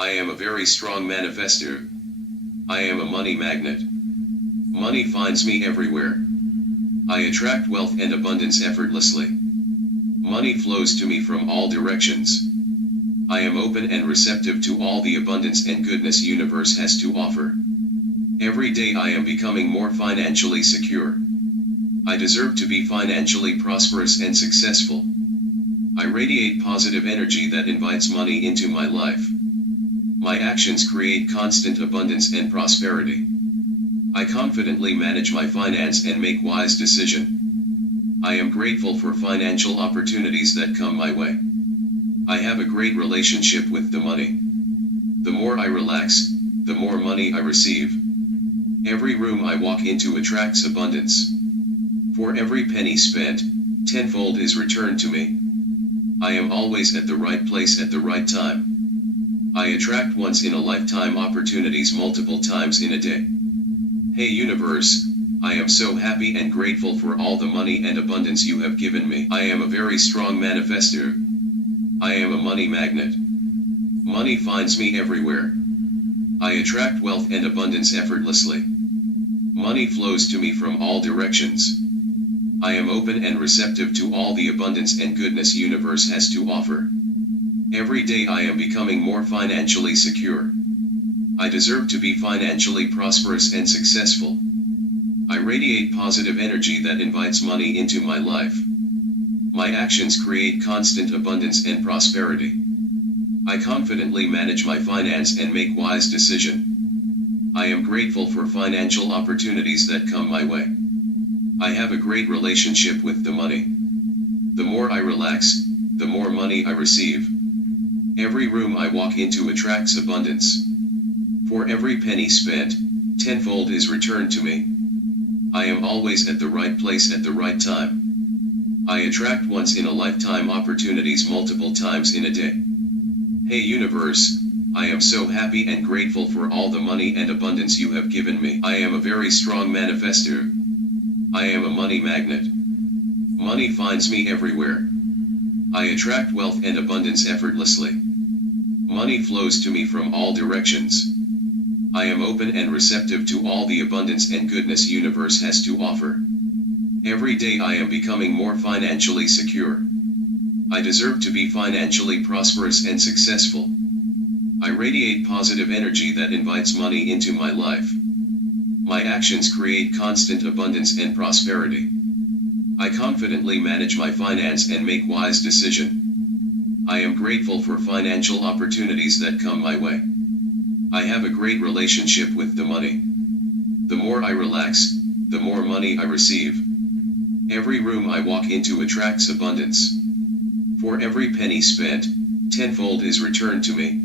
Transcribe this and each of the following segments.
I am a very strong manifester. I am a money magnet. Money finds me everywhere. I attract wealth and abundance effortlessly. Money flows to me from all directions. I am open and receptive to all the abundance and goodness universe has to offer. Every day I am becoming more financially secure. I deserve to be financially prosperous and successful. I radiate positive energy that invites money into my life. My actions create constant abundance and prosperity. I confidently manage my finance and make wise decisions. I am grateful for financial opportunities that come my way. I have a great relationship with the money. The more I relax, the more money I receive. Every room I walk into attracts abundance. For every penny spent, tenfold is returned to me. I am always at the right place at the right time. I attract once-in-a-lifetime opportunities multiple times in a day. Hey universe, I am so happy and grateful for all the money and abundance you have given me. I am a very strong manifester. I am a money magnet. Money finds me everywhere. I attract wealth and abundance effortlessly. Money flows to me from all directions. I am open and receptive to all the abundance and goodness universe has to offer. Every day I am becoming more financially secure. I deserve to be financially prosperous and successful. I radiate positive energy that invites money into my life. My actions create constant abundance and prosperity. I confidently manage my finance and make wise decisions. I am grateful for financial opportunities that come my way. I have a great relationship with the money. The more I relax, the more money I receive. Every room I walk into attracts abundance. For every penny spent, tenfold is returned to me. I am always at the right place at the right time. I attract once-in-a-lifetime opportunities multiple times in a day. Hey universe, I am so happy and grateful for all the money and abundance you have given me. I am a very strong manifester. I am a money magnet. Money finds me everywhere. I attract wealth and abundance effortlessly. Money flows to me from all directions. I am open and receptive to all the abundance and goodness universe has to offer. Every day I am becoming more financially secure. I deserve to be financially prosperous and successful. I radiate positive energy that invites money into my life. My actions create constant abundance and prosperity. I confidently manage my finance and make wise decisions. I am grateful for financial opportunities that come my way. I have a great relationship with the money. The more I relax, the more money I receive. Every room I walk into attracts abundance. For every penny spent, tenfold is returned to me.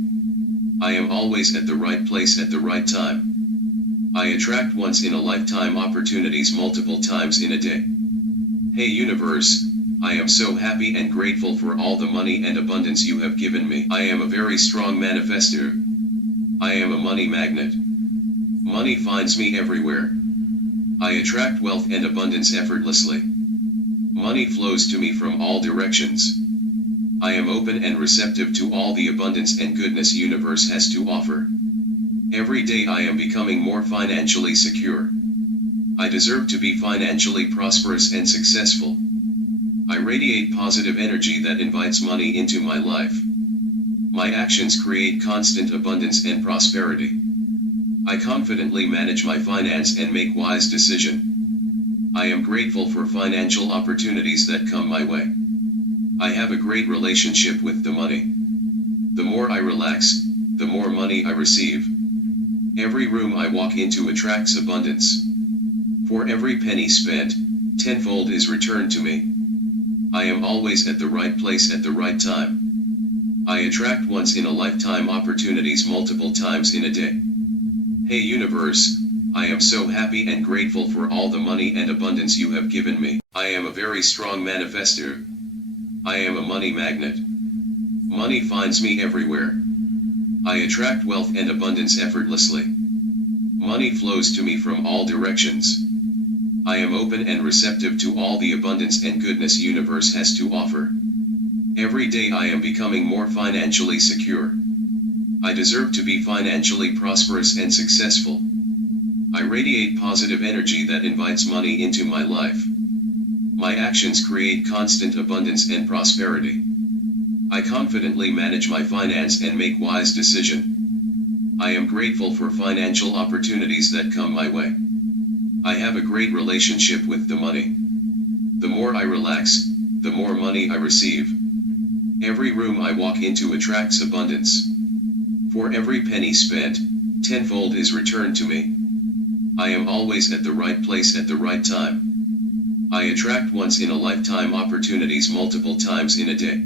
I am always at the right place at the right time. I attract once-in-a-lifetime opportunities multiple times in a day. Hey universe, I am so happy and grateful for all the money and abundance you have given me. I am a very strong manifester. I am a money magnet. Money finds me everywhere. I attract wealth and abundance effortlessly. Money flows to me from all directions. I am open and receptive to all the abundance and goodness universe has to offer. Every day I am becoming more financially secure. I deserve to be financially prosperous and successful. I radiate positive energy that invites money into my life. My actions create constant abundance and prosperity. I confidently manage my finance and make wise decisions. I am grateful for financial opportunities that come my way. I have a great relationship with the money. The more I relax, the more money I receive. Every room I walk into attracts abundance. For every penny spent, tenfold is returned to me. I am always at the right place at the right time. I attract once-in-a-lifetime opportunities multiple times in a day. Hey universe, I am so happy and grateful for all the money and abundance you have given me. I am a very strong manifester. I am a money magnet. Money finds me everywhere. I attract wealth and abundance effortlessly. Money flows to me from all directions. I am open and receptive to all the abundance and goodness universe has to offer. Every day I am becoming more financially secure. I deserve to be financially prosperous and successful. I radiate positive energy that invites money into my life. My actions create constant abundance and prosperity. I confidently manage my finance and make wise decisions. I am grateful for financial opportunities that come my way. I have a great relationship with the money. The more I relax, the more money I receive. Every room I walk into attracts abundance. For every penny spent, tenfold is returned to me. I am always at the right place at the right time. I attract once-in-a-lifetime opportunities multiple times in a day.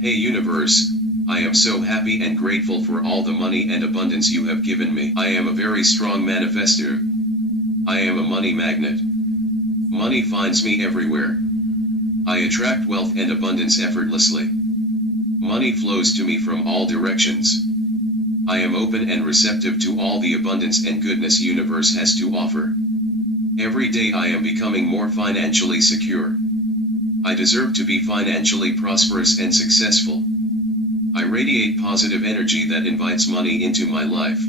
Hey universe, I am so happy and grateful for all the money and abundance you have given me. I am a very strong manifester. I am a money magnet. Money finds me everywhere. I attract wealth and abundance effortlessly. Money flows to me from all directions. I am open and receptive to all the abundance and goodness universe has to offer. Every day I am becoming more financially secure. I deserve to be financially prosperous and successful. I radiate positive energy that invites money into my life.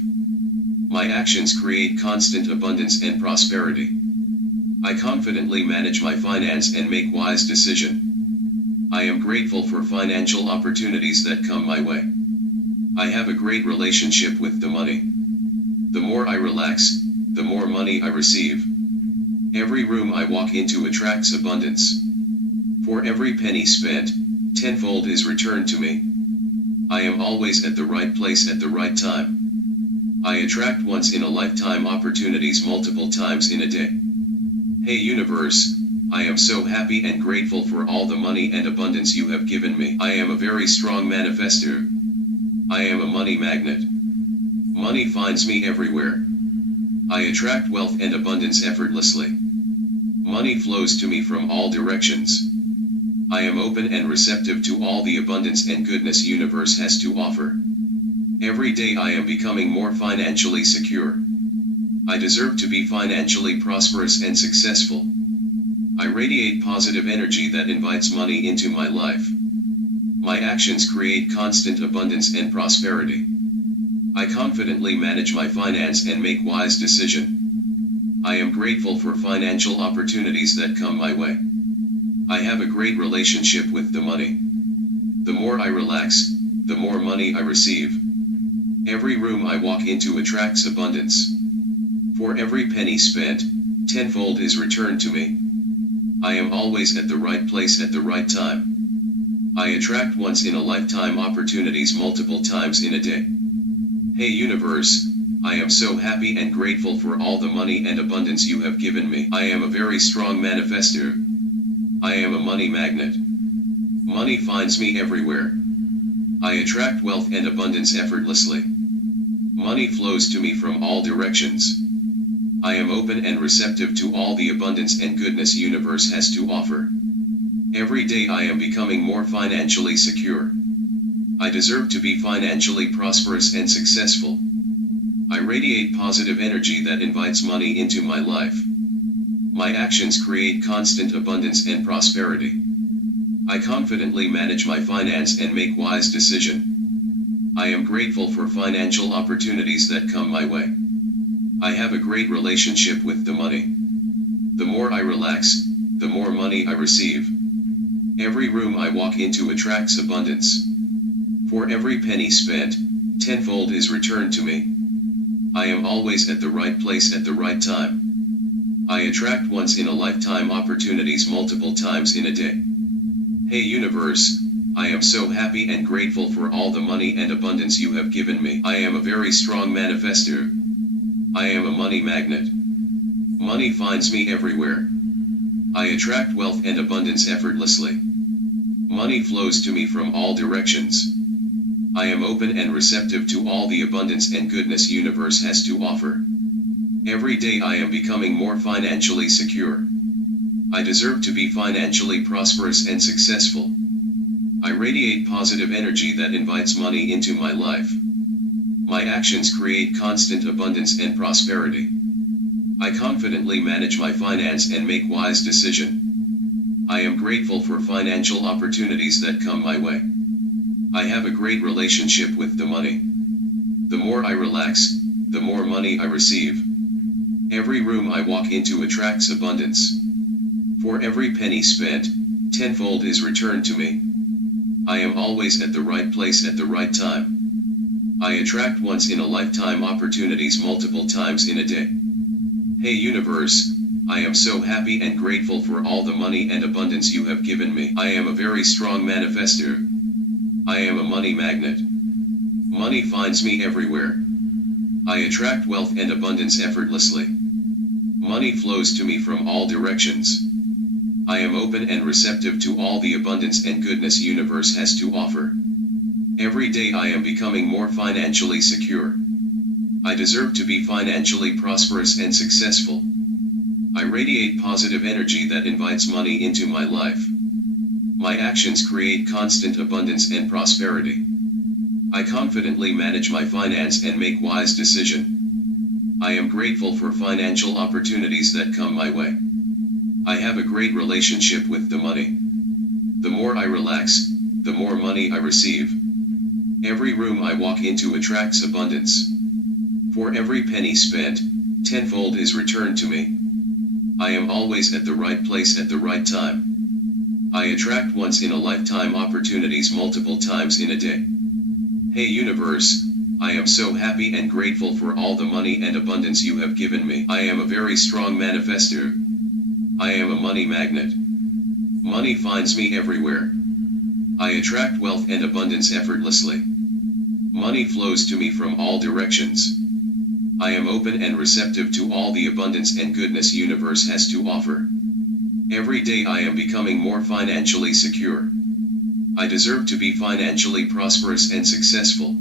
My actions create constant abundance and prosperity. I confidently manage my finance and make wise decisions. I am grateful for financial opportunities that come my way. I have a great relationship with the money. The more I relax, the more money I receive. Every room I walk into attracts abundance. For every penny spent, tenfold is returned to me. I am always at the right place at the right time. I attract once-in-a-lifetime opportunities multiple times in a day. Hey universe, I am so happy and grateful for all the money and abundance you have given me. I am a very strong manifester. I am a money magnet. Money finds me everywhere. I attract wealth and abundance effortlessly. Money flows to me from all directions. I am open and receptive to all the abundance and goodness universe has to offer. Every day I am becoming more financially secure. I deserve to be financially prosperous and successful. I radiate positive energy that invites money into my life. My actions create constant abundance and prosperity. I confidently manage my finance and make wise decisions. I am grateful for financial opportunities that come my way. I have a great relationship with the money. The more I relax, the more money I receive. Every room I walk into attracts abundance. For every penny spent, tenfold is returned to me. I am always at the right place at the right time. I attract once-in-a-lifetime opportunities multiple times in a day. Hey universe, I am so happy and grateful for all the money and abundance you have given me. I am a very strong manifester. I am a money magnet. Money finds me everywhere. I attract wealth and abundance effortlessly. Money flows to me from all directions. I am open and receptive to all the abundance and goodness universe has to offer. Every day I am becoming more financially secure. I deserve to be financially prosperous and successful. I radiate positive energy that invites money into my life. My actions create constant abundance and prosperity. I confidently manage my finance and make wise decisions. I am grateful for financial opportunities that come my way. I have a great relationship with the money. The more I relax, the more money I receive. Every room I walk into attracts abundance. For every penny spent, tenfold is returned to me. I am always at the right place at the right time. I attract once-in-a-lifetime opportunities multiple times in a day. Hey universe, I am so happy and grateful for all the money and abundance you have given me. I am a very strong manifester. I am a money magnet. Money finds me everywhere. I attract wealth and abundance effortlessly. Money flows to me from all directions. I am open and receptive to all the abundance and goodness universe has to offer. Every day I am becoming more financially secure. I deserve to be financially prosperous and successful. I radiate positive energy that invites money into my life. My actions create constant abundance and prosperity. I confidently manage my finance and make wise decisions. I am grateful for financial opportunities that come my way. I have a great relationship with the money. The more I relax, the more money I receive. Every room I walk into attracts abundance. For every penny spent, tenfold is returned to me. I am always at the right place at the right time. I attract once-in-a-lifetime opportunities multiple times in a day. Hey universe, I am so happy and grateful for all the money and abundance you have given me. I am a very strong manifester. I am a money magnet. Money finds me everywhere. I attract wealth and abundance effortlessly. Money flows to me from all directions. I am open and receptive to all the abundance and goodness universe has to offer. Every day I am becoming more financially secure. I deserve to be financially prosperous and successful. I radiate positive energy that invites money into my life. My actions create constant abundance and prosperity. I confidently manage my finance and make wise decisions. I am grateful for financial opportunities that come my way. I have a great relationship with the money. The more I relax, the more money I receive. Every room I walk into attracts abundance. For every penny spent, tenfold is returned to me. I am always at the right place at the right time. I attract once-in-a-lifetime opportunities multiple times in a day. Hey universe, I am so happy and grateful for all the money and abundance you have given me. I am a very strong manifester. I am a money magnet. Money finds me everywhere. I attract wealth and abundance effortlessly. Money flows to me from all directions. I am open and receptive to all the abundance and goodness universe has to offer. Every day I am becoming more financially secure. I deserve to be financially prosperous and successful.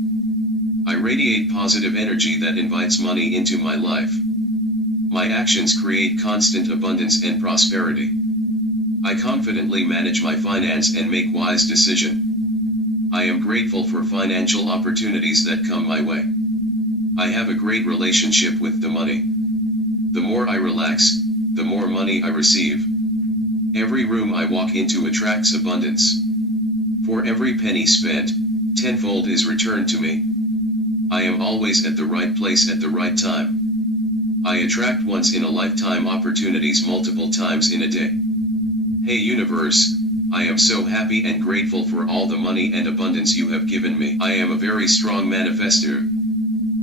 I radiate positive energy that invites money into my life. My actions create constant abundance and prosperity. I confidently manage my finance and make wise decisions. I am grateful for financial opportunities that come my way. I have a great relationship with the money. The more I relax, the more money I receive. Every room I walk into attracts abundance. For every penny spent, tenfold is returned to me. I am always at the right place at the right time. I attract once-in-a-lifetime opportunities multiple times in a day. Hey universe, I am so happy and grateful for all the money and abundance you have given me. I am a very strong manifester.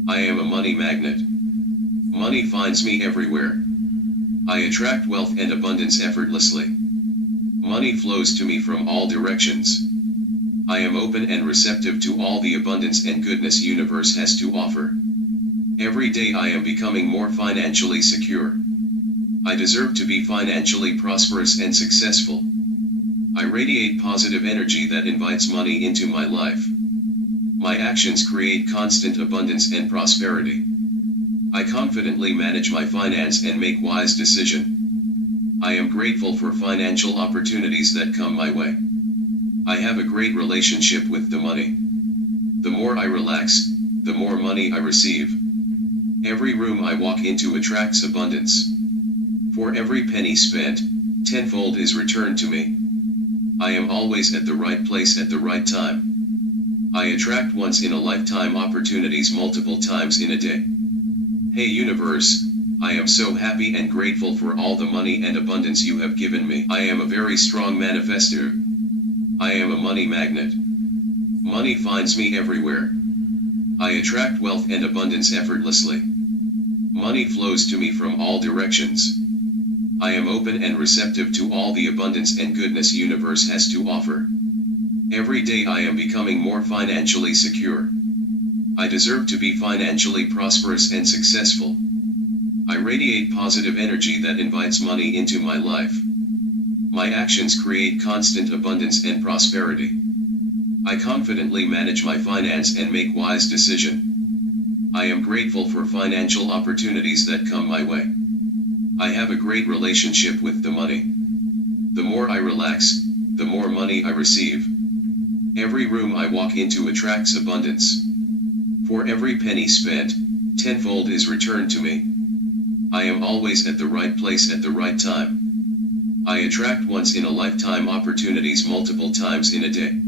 I am a money magnet. Money finds me everywhere. I attract wealth and abundance effortlessly. Money flows to me from all directions. I am open and receptive to all the abundance and goodness universe has to offer. Every day I am becoming more financially secure. I deserve to be financially prosperous and successful. I radiate positive energy that invites money into my life. My actions create constant abundance and prosperity. I confidently manage my finance and make wise decisions. I am grateful for financial opportunities that come my way. I have a great relationship with the money. The more I relax, the more money I receive. Every room I walk into attracts abundance. For every penny spent, tenfold is returned to me. I am always at the right place at the right time. I attract once-in-a-lifetime opportunities multiple times in a day. Hey universe, I am so happy and grateful for all the money and abundance you have given me. I am a very strong manifester. I am a money magnet. Money finds me everywhere. I attract wealth and abundance effortlessly. Money flows to me from all directions. I am open and receptive to all the abundance and goodness universe has to offer. Every day I am becoming more financially secure. I deserve to be financially prosperous and successful. I radiate positive energy that invites money into my life. My actions create constant abundance and prosperity. I confidently manage my finance and make wise decisions. I am grateful for financial opportunities that come my way. I have a great relationship with the money. The more I relax, the more money I receive. Every room I walk into attracts abundance. For every penny spent, tenfold is returned to me. I am always at the right place at the right time. I attract once-in-a-lifetime opportunities multiple times in a day.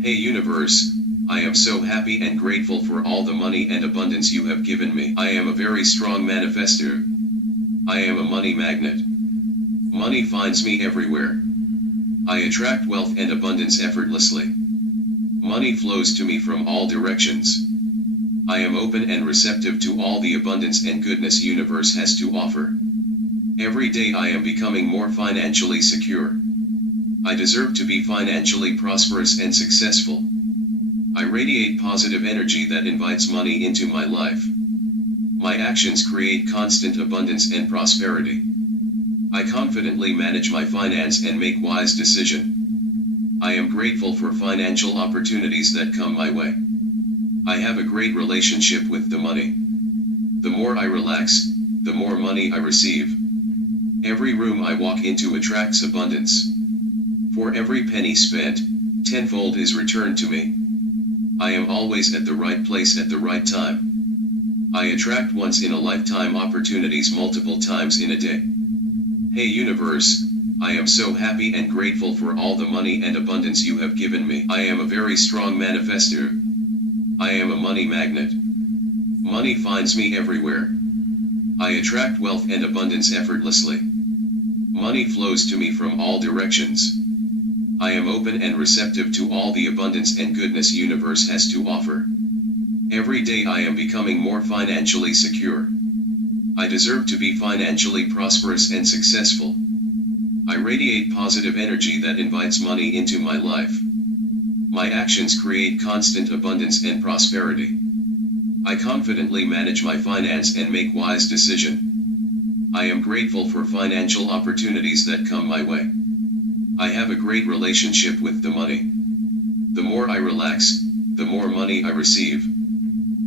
Hey universe, I am so happy and grateful for all the money and abundance you have given me. I am a very strong manifester. I am a money magnet. Money finds me everywhere. I attract wealth and abundance effortlessly. Money flows to me from all directions. I am open and receptive to all the abundance and goodness universe has to offer. Every day I am becoming more financially secure. I deserve to be financially prosperous and successful. I radiate positive energy that invites money into my life. My actions create constant abundance and prosperity. I confidently manage my finance and make wise decisions. I am grateful for financial opportunities that come my way. I have a great relationship with the money. The more I relax, the more money I receive. Every room I walk into attracts abundance. For every penny spent, tenfold is returned to me. I am always at the right place at the right time. I attract once-in-a-lifetime opportunities multiple times in a day. Hey universe, I am so happy and grateful for all the money and abundance you have given me. I am a very strong manifester. I am a money magnet. Money finds me everywhere. I attract wealth and abundance effortlessly. Money flows to me from all directions. I am open and receptive to all the abundance and goodness universe has to offer. Every day I am becoming more financially secure. I deserve to be financially prosperous and successful. I radiate positive energy that invites money into my life. My actions create constant abundance and prosperity. I confidently manage my finance and make wise decisions. I am grateful for financial opportunities that come my way. I have a great relationship with the money. The more I relax, the more money I receive.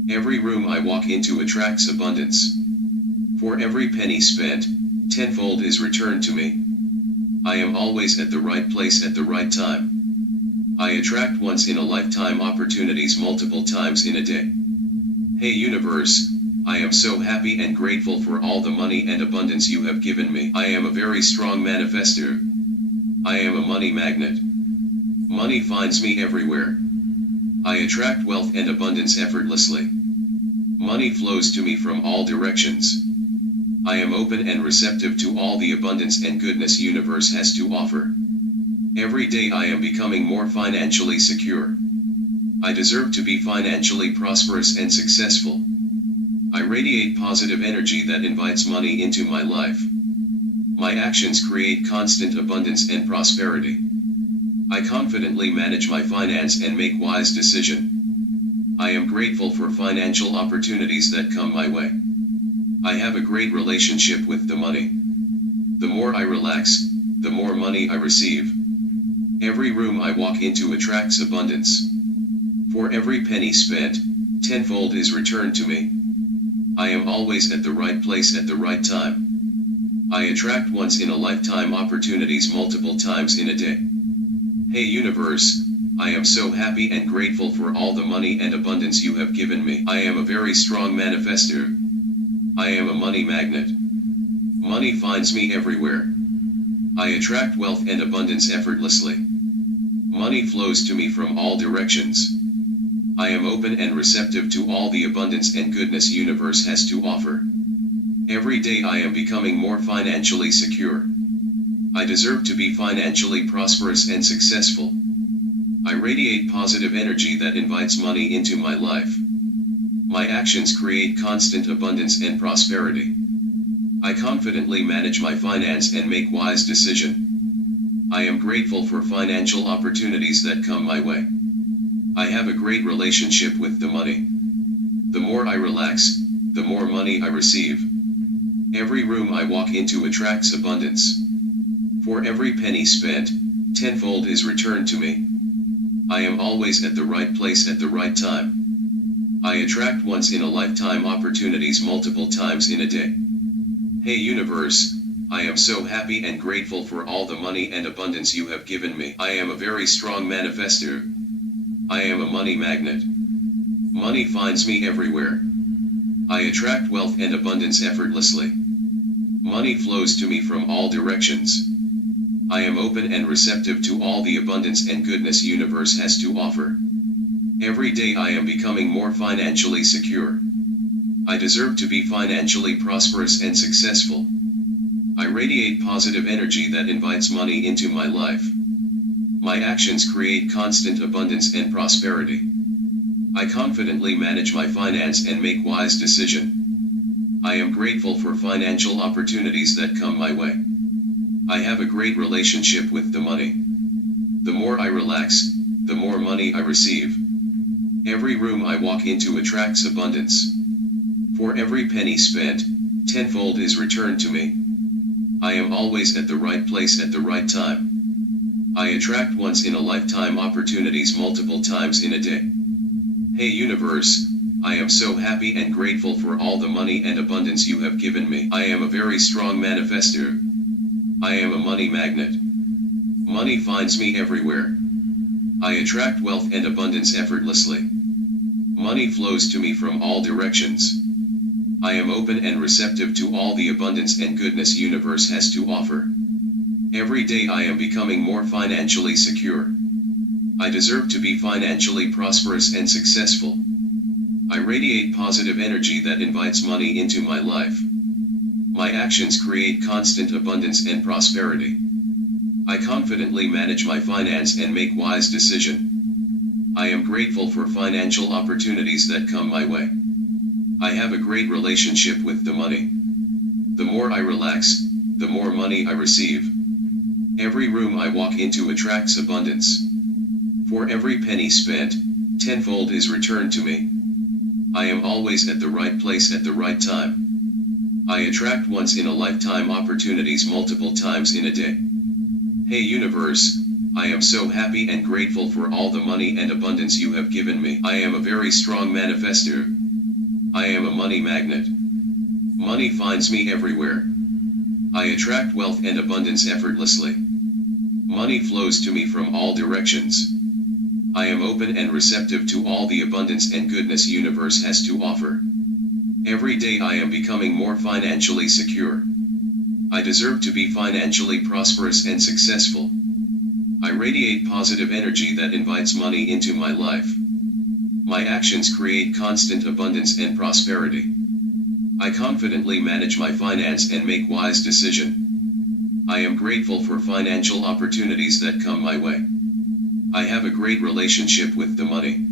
Every room I walk into attracts abundance. For every penny spent, tenfold is returned to me. I am always at the right place at the right time. I attract once-in-a-lifetime opportunities multiple times in a day. Hey universe, I am so happy and grateful for all the money and abundance you have given me. I am a very strong manifester. I am a money magnet. Money finds me everywhere. I attract wealth and abundance effortlessly. Money flows to me from all directions. I am open and receptive to all the abundance and goodness universe has to offer. Every day I am becoming more financially secure. I deserve to be financially prosperous and successful. I radiate positive energy that invites money into my life. My actions create constant abundance and prosperity. I confidently manage my finance and make wise decisions. I am grateful for financial opportunities that come my way. I have a great relationship with the money. The more I relax, the more money I receive. Every room I walk into attracts abundance. For every penny spent, tenfold is returned to me. I am always at the right place at the right time. I attract once-in-a-lifetime opportunities multiple times in a day. Hey universe, I am so happy and grateful for all the money and abundance you have given me. I am a very strong manifester. I am a money magnet. Money finds me everywhere. I attract wealth and abundance effortlessly. Money flows to me from all directions. I am open and receptive to all the abundance and goodness universe has to offer. Every day I am becoming more financially secure. I deserve to be financially prosperous and successful. I radiate positive energy that invites money into my life. My actions create constant abundance and prosperity. I confidently manage my finance and make wise decisions. I am grateful for financial opportunities that come my way. I have a great relationship with the money. The more I relax, the more money I receive. Every room I walk into attracts abundance. For every penny spent, tenfold is returned to me. I am always at the right place at the right time. I attract once-in-a-lifetime opportunities multiple times in a day. Hey universe, I am so happy and grateful for all the money and abundance you have given me. I am a very strong manifester. I am a money magnet. Money finds me everywhere. I attract wealth and abundance effortlessly. Money flows to me from all directions. I am open and receptive to all the abundance and goodness universe has to offer. Every day I am becoming more financially secure. I deserve to be financially prosperous and successful. I radiate positive energy that invites money into my life. My actions create constant abundance and prosperity. I confidently manage my finance and make wise decisions. I am grateful for financial opportunities that come my way. I have a great relationship with the money. The more I relax, the more money I receive. Every room I walk into attracts abundance. For every penny spent, tenfold is returned to me. I am always at the right place at the right time. I attract once-in-a-lifetime opportunities multiple times in a day. Hey universe, I am so happy and grateful for all the money and abundance you have given me. I am a very strong manifester. I am a money magnet. Money finds me everywhere. I attract wealth and abundance effortlessly. Money flows to me from all directions. I am open and receptive to all the abundance and goodness universe has to offer. Every day I am becoming more financially secure. I deserve to be financially prosperous and successful. I radiate positive energy that invites money into my life. My actions create constant abundance and prosperity. I confidently manage my finance and make wise decisions. I am grateful for financial opportunities that come my way. I have a great relationship with the money. The more I relax, the more money I receive. Every room I walk into attracts abundance. For every penny spent, tenfold is returned to me. I am always at the right place at the right time. I attract once-in-a-lifetime opportunities multiple times in a day. Hey universe, I am so happy and grateful for all the money and abundance you have given me. I am a very strong manifester. I am a money magnet. Money finds me everywhere. I attract wealth and abundance effortlessly. Money flows to me from all directions. I am open and receptive to all the abundance and goodness universe has to offer. Every day I am becoming more financially secure. I deserve to be financially prosperous and successful. I radiate positive energy that invites money into my life. My actions create constant abundance and prosperity. I confidently manage my finance and make wise decisions. I am grateful for financial opportunities that come my way. I have a great relationship with the money.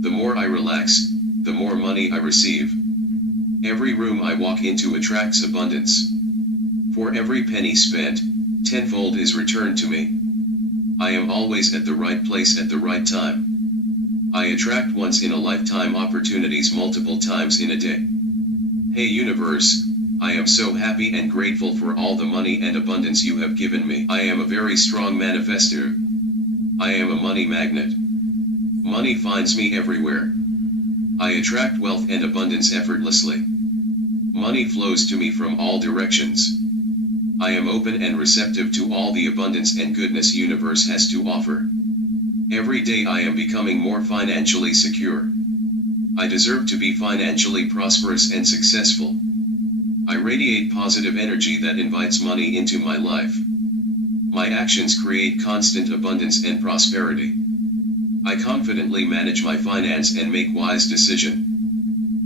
The more I relax, the more money I receive. Every room I walk into attracts abundance. For every penny spent, tenfold is returned to me. I am always at the right place at the right time. I attract once-in-a-lifetime opportunities multiple times in a day. Hey universe, I am so happy and grateful for all the money and abundance you have given me. I am a very strong manifester. I am a money magnet. Money finds me everywhere. I attract wealth and abundance effortlessly. Money flows to me from all directions. I am open and receptive to all the abundance and goodness universe has to offer. Every day I am becoming more financially secure. I deserve to be financially prosperous and successful. I radiate positive energy that invites money into my life. My actions create constant abundance and prosperity. I confidently manage my finance and make wise decisions.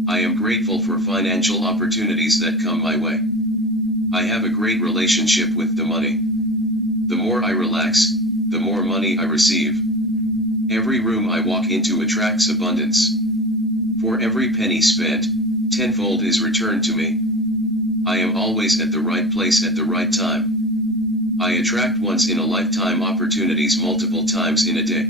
I am grateful for financial opportunities that come my way. I have a great relationship with the money. The more I relax, the more money I receive. Every room I walk into attracts abundance. For every penny spent, tenfold is returned to me. I am always at the right place at the right time. I attract once-in-a-lifetime opportunities multiple times in a day.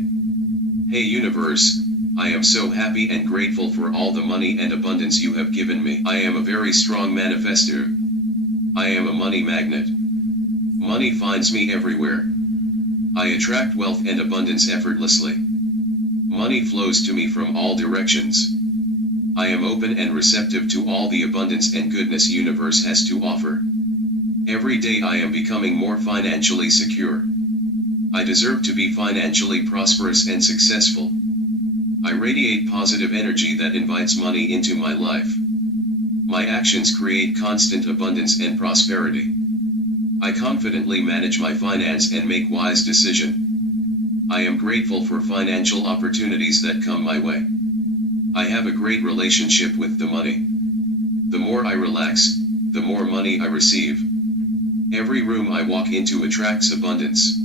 Hey universe, I am so happy and grateful for all the money and abundance you have given me. I am a very strong manifester. I am a money magnet. Money finds me everywhere. I attract wealth and abundance effortlessly. Money flows to me from all directions. I am open and receptive to all the abundance and goodness universe has to offer. Every day I am becoming more financially secure. I deserve to be financially prosperous and successful. I radiate positive energy that invites money into my life. My actions create constant abundance and prosperity. I confidently manage my finance and make wise decisions. I am grateful for financial opportunities that come my way. I have a great relationship with the money. The more I relax, the more money I receive. Every room I walk into attracts abundance.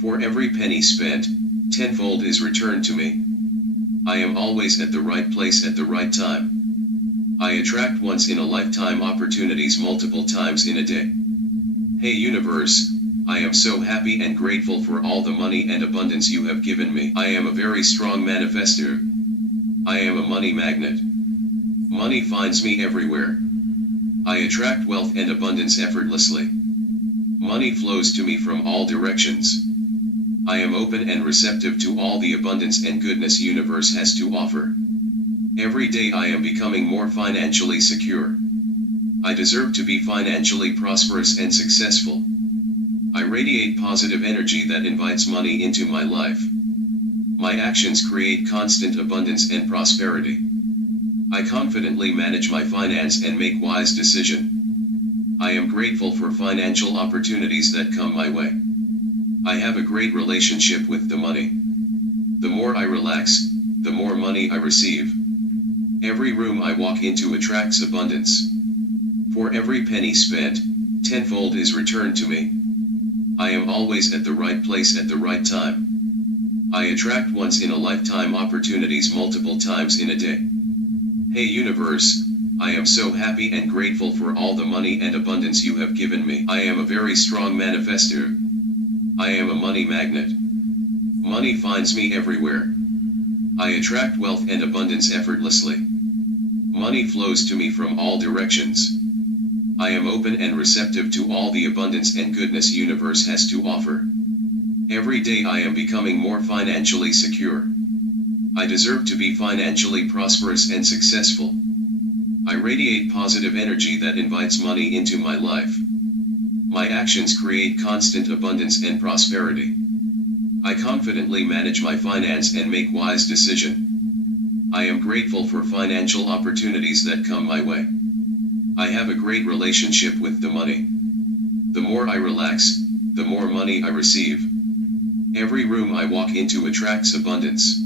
For every penny spent, tenfold is returned to me. I am always at the right place at the right time. I attract once-in-a-lifetime opportunities multiple times in a day. Hey universe, I am so happy and grateful for all the money and abundance you have given me. I am a very strong manifester. I am a money magnet. Money finds me everywhere. I attract wealth and abundance effortlessly. Money flows to me from all directions. I am open and receptive to all the abundance and goodness universe has to offer. Every day I am becoming more financially secure. I deserve to be financially prosperous and successful. I radiate positive energy that invites money into my life. My actions create constant abundance and prosperity. I confidently manage my finance and make wise decisions. I am grateful for financial opportunities that come my way. I have a great relationship with the money. The more I relax, the more money I receive. Every room I walk into attracts abundance. For every penny spent, tenfold is returned to me. I am always at the right place at the right time. I attract once-in-a-lifetime opportunities multiple times in a day. Hey universe, I am so happy and grateful for all the money and abundance you have given me. I am a very strong manifester. I am a money magnet. Money finds me everywhere. I attract wealth and abundance effortlessly. Money flows to me from all directions. I am open and receptive to all the abundance and goodness universe has to offer. Every day I am becoming more financially secure. I deserve to be financially prosperous and successful. I radiate positive energy that invites money into my life. My actions create constant abundance and prosperity. I confidently manage my finance and make wise decisions. I am grateful for financial opportunities that come my way. I have a great relationship with the money. The more I relax, the more money I receive. Every room I walk into attracts abundance.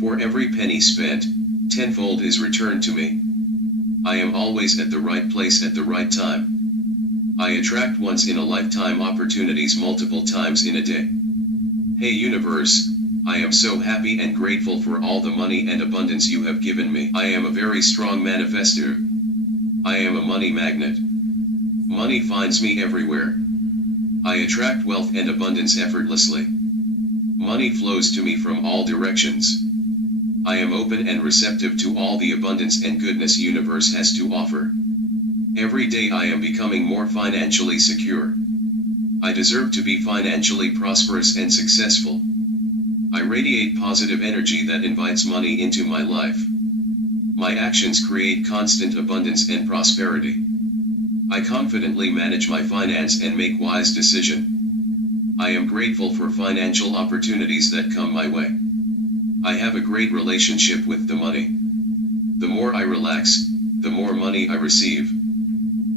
For every penny spent, tenfold is returned to me. I am always at the right place at the right time. I attract once-in-a-lifetime opportunities multiple times in a day. Hey universe, I am so happy and grateful for all the money and abundance you have given me. I am a very strong manifester. I am a money magnet. Money finds me everywhere. I attract wealth and abundance effortlessly. Money flows to me from all directions. I am open and receptive to all the abundance and goodness universe has to offer. Every day I am becoming more financially secure. I deserve to be financially prosperous and successful. I radiate positive energy that invites money into my life. My actions create constant abundance and prosperity. I confidently manage my finance and make wise decisions. I am grateful for financial opportunities that come my way. I have a great relationship with the money. The more I relax, the more money I receive.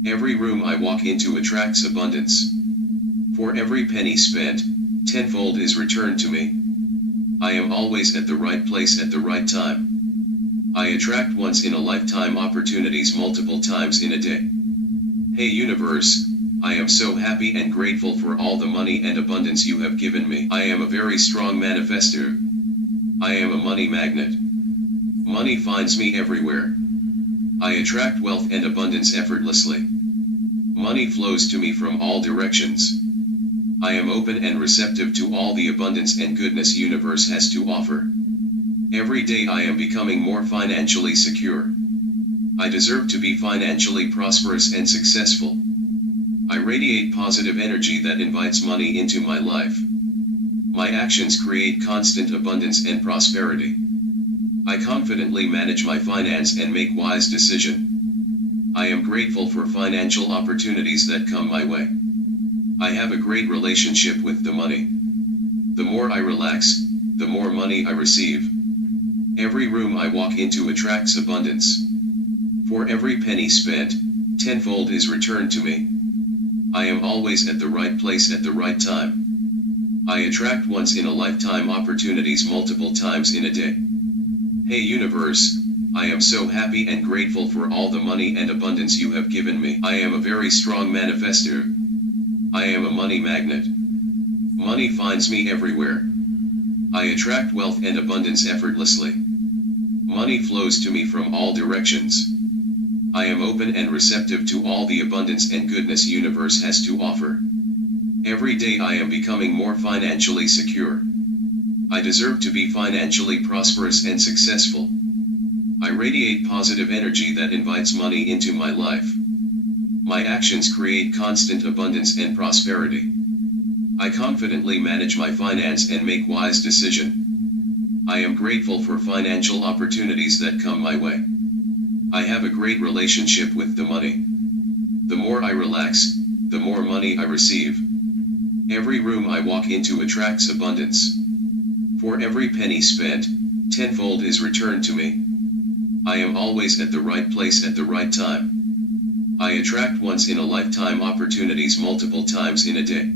Every room I walk into attracts abundance. For every penny spent, tenfold is returned to me. I am always at the right place at the right time. I attract once-in-a-lifetime opportunities multiple times in a day. Hey universe, I am so happy and grateful for all the money and abundance you have given me. I am a very strong manifester. I am a money magnet. Money finds me everywhere. I attract wealth and abundance effortlessly. Money flows to me from all directions. I am open and receptive to all the abundance and goodness universe has to offer. Every day I am becoming more financially secure. I deserve to be financially prosperous and successful. I radiate positive energy that invites money into my life. My actions create constant abundance and prosperity. I confidently manage my finance and make wise decisions. I am grateful for financial opportunities that come my way. I have a great relationship with the money. The more I relax, the more money I receive. Every room I walk into attracts abundance. For every penny spent, tenfold is returned to me. I am always at the right place at the right time. I attract once-in-a-lifetime opportunities multiple times in a day. Hey universe, I am so happy and grateful for all the money and abundance you have given me. I am a very strong manifester. I am a money magnet. Money finds me everywhere. I attract wealth and abundance effortlessly. Money flows to me from all directions. I am open and receptive to all the abundance and goodness universe has to offer. Every day I am becoming more financially secure. I deserve to be financially prosperous and successful. I radiate positive energy that invites money into my life. My actions create constant abundance and prosperity. I confidently manage my finance and make wise decisions. I am grateful for financial opportunities that come my way. I have a great relationship with the money. The more I relax, the more money I receive. Every room I walk into attracts abundance. For every penny spent, tenfold is returned to me. I am always at the right place at the right time. I attract once-in-a-lifetime opportunities multiple times in a day.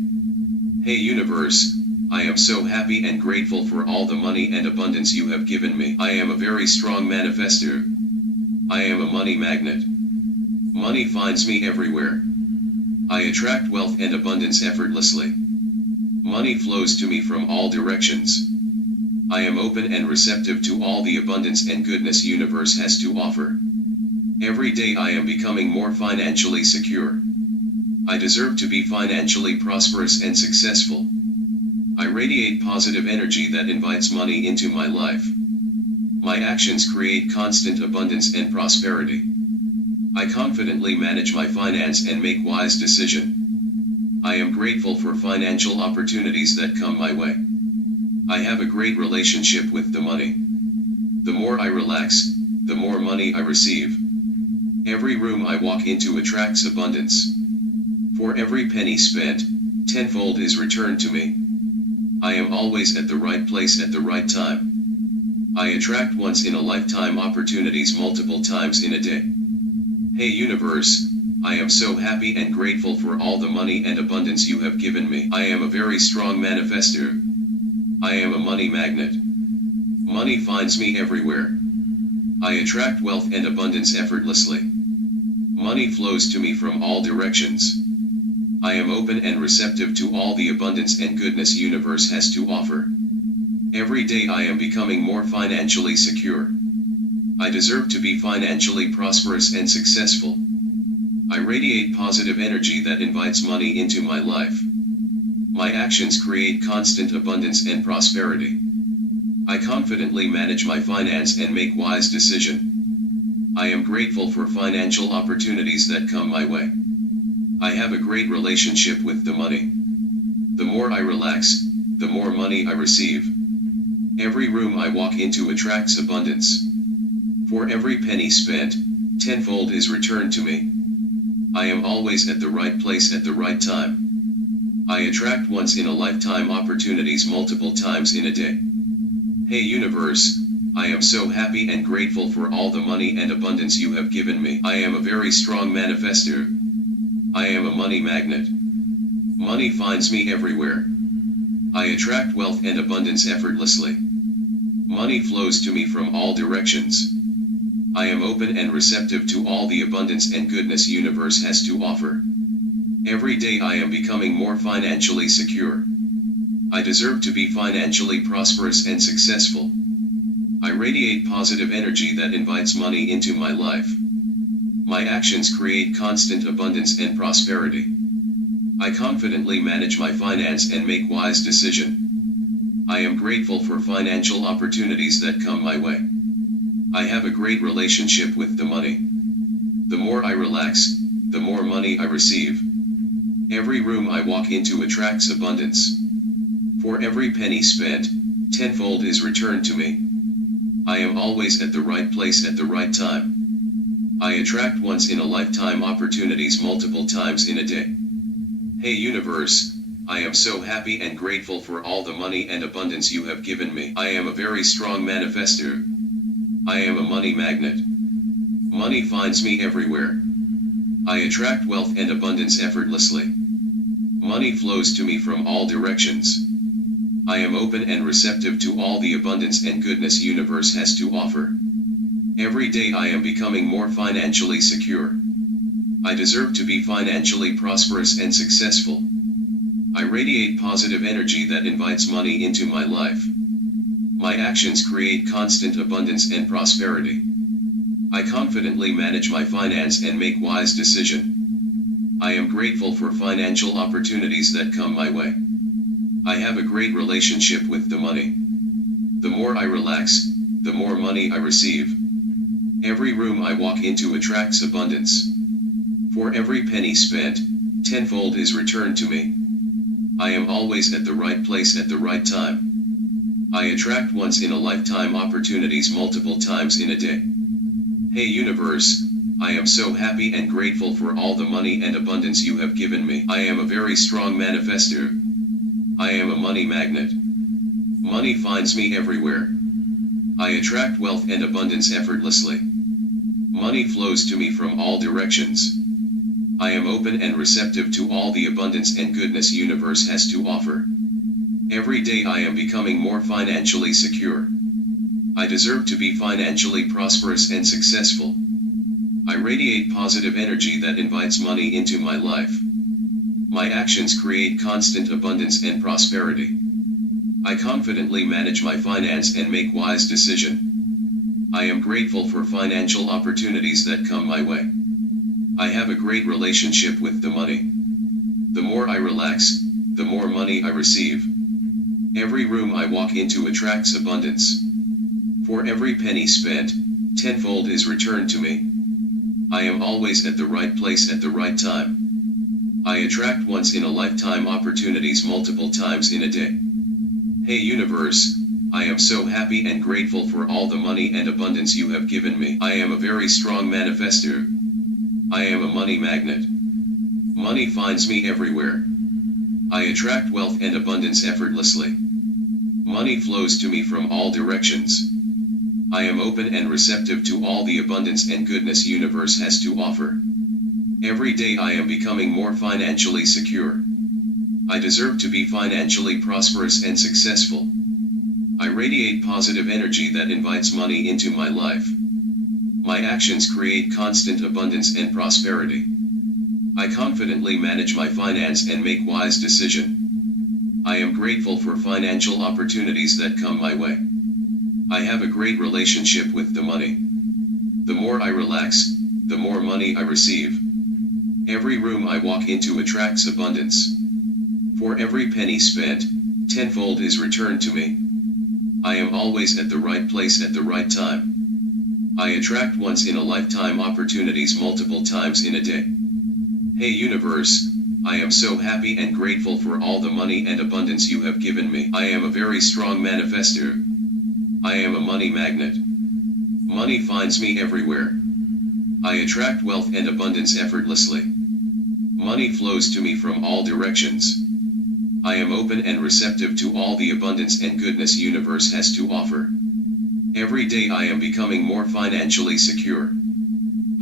Hey universe, I am so happy and grateful for all the money and abundance you have given me. I am a very strong manifester. I am a money magnet. Money finds me everywhere. I attract wealth and abundance effortlessly. Money flows to me from all directions. I am open and receptive to all the abundance and goodness universe has to offer. Every day I am becoming more financially secure. I deserve to be financially prosperous and successful. I radiate positive energy that invites money into my life. My actions create constant abundance and prosperity. I confidently manage my finance and make wise decisions. I am grateful for financial opportunities that come my way. I have a great relationship with the money. The more I relax, the more money I receive. Every room I walk into attracts abundance. For every penny spent, tenfold is returned to me. I am always at the right place at the right time. I attract once-in-a-lifetime opportunities multiple times in a day. Hey universe, I am so happy and grateful for all the money and abundance you have given me. I am a very strong manifester. I am a money magnet. Money finds me everywhere. I attract wealth and abundance effortlessly. Money flows to me from all directions. I am open and receptive to all the abundance and goodness universe has to offer. Every day I am becoming more financially secure. I deserve to be financially prosperous and successful. I radiate positive energy that invites money into my life. My actions create constant abundance and prosperity. I confidently manage my finance and make wise decisions. I am grateful for financial opportunities that come my way. I have a great relationship with the money. The more I relax, the more money I receive. Every room I walk into attracts abundance. For every penny spent, tenfold is returned to me. I am always at the right place at the right time. I attract once-in-a-lifetime opportunities multiple times in a day. Hey universe, I am so happy and grateful for all the money and abundance you have given me. I am a very strong manifester. I am a money magnet. Money finds me everywhere. I attract wealth and abundance effortlessly. Money flows to me from all directions. I am open and receptive to all the abundance and goodness universe has to offer. Every day I am becoming more financially secure. I deserve to be financially prosperous and successful. I radiate positive energy that invites money into my life. My actions create constant abundance and prosperity. I confidently manage my finance and make wise decisions. I am grateful for financial opportunities that come my way. I have a great relationship with the money. The more I relax, the more money I receive. Every room I walk into attracts abundance. For every penny spent, tenfold is returned to me. I am always at the right place at the right time. I attract once-in-a-lifetime opportunities multiple times in a day. Hey universe, I am so happy and grateful for all the money and abundance you have given me. I am a very strong manifester. I am a money magnet. Money finds me everywhere. I attract wealth and abundance effortlessly. Money flows to me from all directions. I am open and receptive to all the abundance and goodness universe has to offer. Every day I am becoming more financially secure. I deserve to be financially prosperous and successful. I radiate positive energy that invites money into my life. My actions create constant abundance and prosperity. I confidently manage my finance and make wise decisions. I am grateful for financial opportunities that come my way. I have a great relationship with the money. The more I relax, the more money I receive. Every room I walk into attracts abundance. For every penny spent, tenfold is returned to me. I am always at the right place at the right time. I attract once-in-a-lifetime opportunities multiple times in a day. Hey universe, I am so happy and grateful for all the money and abundance you have given me. I am a very strong manifester. I am a money magnet. Money finds me everywhere. I attract wealth and abundance effortlessly. Money flows to me from all directions. I am open and receptive to all the abundance and goodness universe has to offer. Every day I am becoming more financially secure. I deserve to be financially prosperous and successful. I radiate positive energy that invites money into my life. My actions create constant abundance and prosperity. I confidently manage my finance and make wise decisions. I am grateful for financial opportunities that come my way. I have a great relationship with the money. The more I relax, the more money I receive. Every room I walk into attracts abundance. For every penny spent, tenfold is returned to me. I am always at the right place at the right time. I attract once-in-a-lifetime opportunities multiple times in a day. Hey universe, I am so happy and grateful for all the money and abundance you have given me. I am a very strong manifester. I am a money magnet. Money finds me everywhere. I attract wealth and abundance effortlessly. Money flows to me from all directions. I am open and receptive to all the abundance and goodness universe has to offer. Every day I am becoming more financially secure. I deserve to be financially prosperous and successful. I radiate positive energy that invites money into my life. My actions create constant abundance and prosperity. I confidently manage my finance and make wise decisions. I am grateful for financial opportunities that come my way. I have a great relationship with the money. The more I relax, the more money I receive. Every room I walk into attracts abundance. For every penny spent, tenfold is returned to me. I am always at the right place at the right time. I attract once-in-a-lifetime opportunities multiple times in a day. Hey universe, I am so happy and grateful for all the money and abundance you have given me. I am a very strong manifester. I am a money magnet. Money finds me everywhere. I attract wealth and abundance effortlessly. Money flows to me from all directions. I am open and receptive to all the abundance and goodness universe has to offer. Every day I am becoming more financially secure.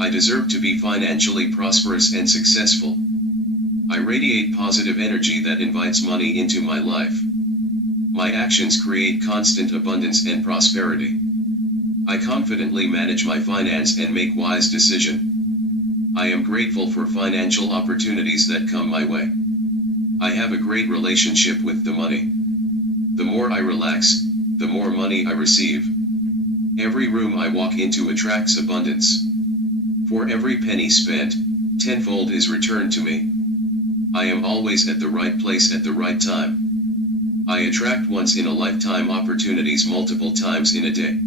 I deserve to be financially prosperous and successful. I radiate positive energy that invites money into my life. My actions create constant abundance and prosperity. I confidently manage my finance and make wise decisions. I am grateful for financial opportunities that come my way. I have a great relationship with the money. The more I relax, the more money I receive. Every room I walk into attracts abundance. For every penny spent, tenfold is returned to me. I am always at the right place at the right time. I attract once-in-a-lifetime opportunities multiple times in a day.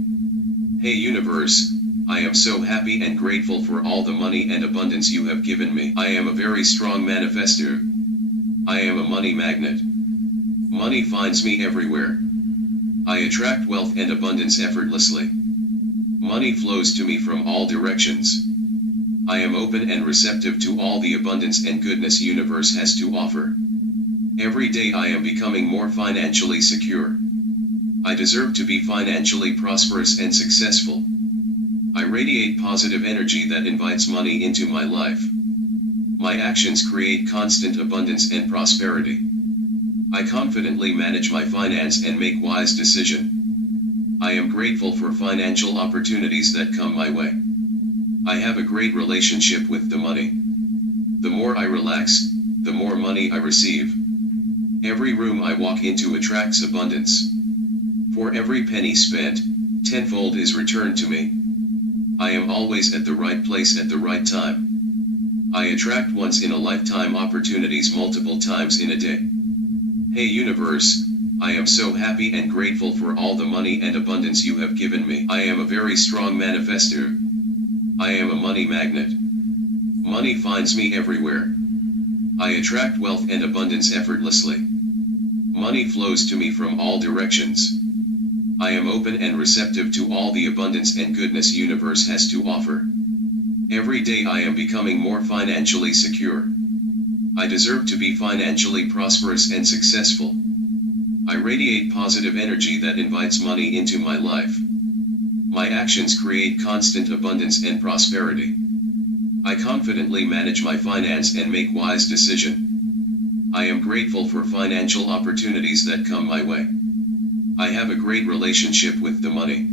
Hey universe, I am so happy and grateful for all the money and abundance you have given me. I am a very strong manifester. I am a money magnet. Money finds me everywhere. I attract wealth and abundance effortlessly. Money flows to me from all directions. I am open and receptive to all the abundance and goodness universe has to offer. Every day I am becoming more financially secure. I deserve to be financially prosperous and successful. I radiate positive energy that invites money into my life. My actions create constant abundance and prosperity. I confidently manage my finance and make wise decisions. I am grateful for financial opportunities that come my way. I have a great relationship with the money. The more I relax, the more money I receive. Every room I walk into attracts abundance. For every penny spent, tenfold is returned to me. I am always at the right place at the right time. I attract once-in-a-lifetime opportunities multiple times in a day. Hey universe, I am so happy and grateful for all the money and abundance you have given me. I am a very strong manifester. I am a money magnet. Money finds me everywhere. I attract wealth and abundance effortlessly. Money flows to me from all directions. I am open and receptive to all the abundance and goodness universe has to offer. Every day I am becoming more financially secure. I deserve to be financially prosperous and successful. I radiate positive energy that invites money into my life. My actions create constant abundance and prosperity. I confidently manage my finance and make wise decisions. I am grateful for financial opportunities that come my way. I have a great relationship with the money.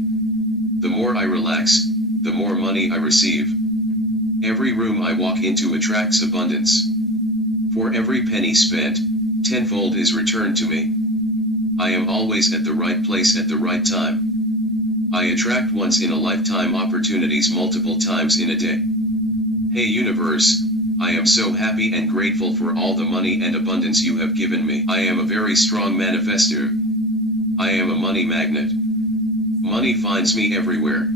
The more I relax, the more money I receive. Every room I walk into attracts abundance. For every penny spent, tenfold is returned to me. I am always at the right place at the right time. I attract once-in-a-lifetime opportunities multiple times in a day. Hey universe, I am so happy and grateful for all the money and abundance you have given me. I am a very strong manifester. I am a money magnet. Money finds me everywhere.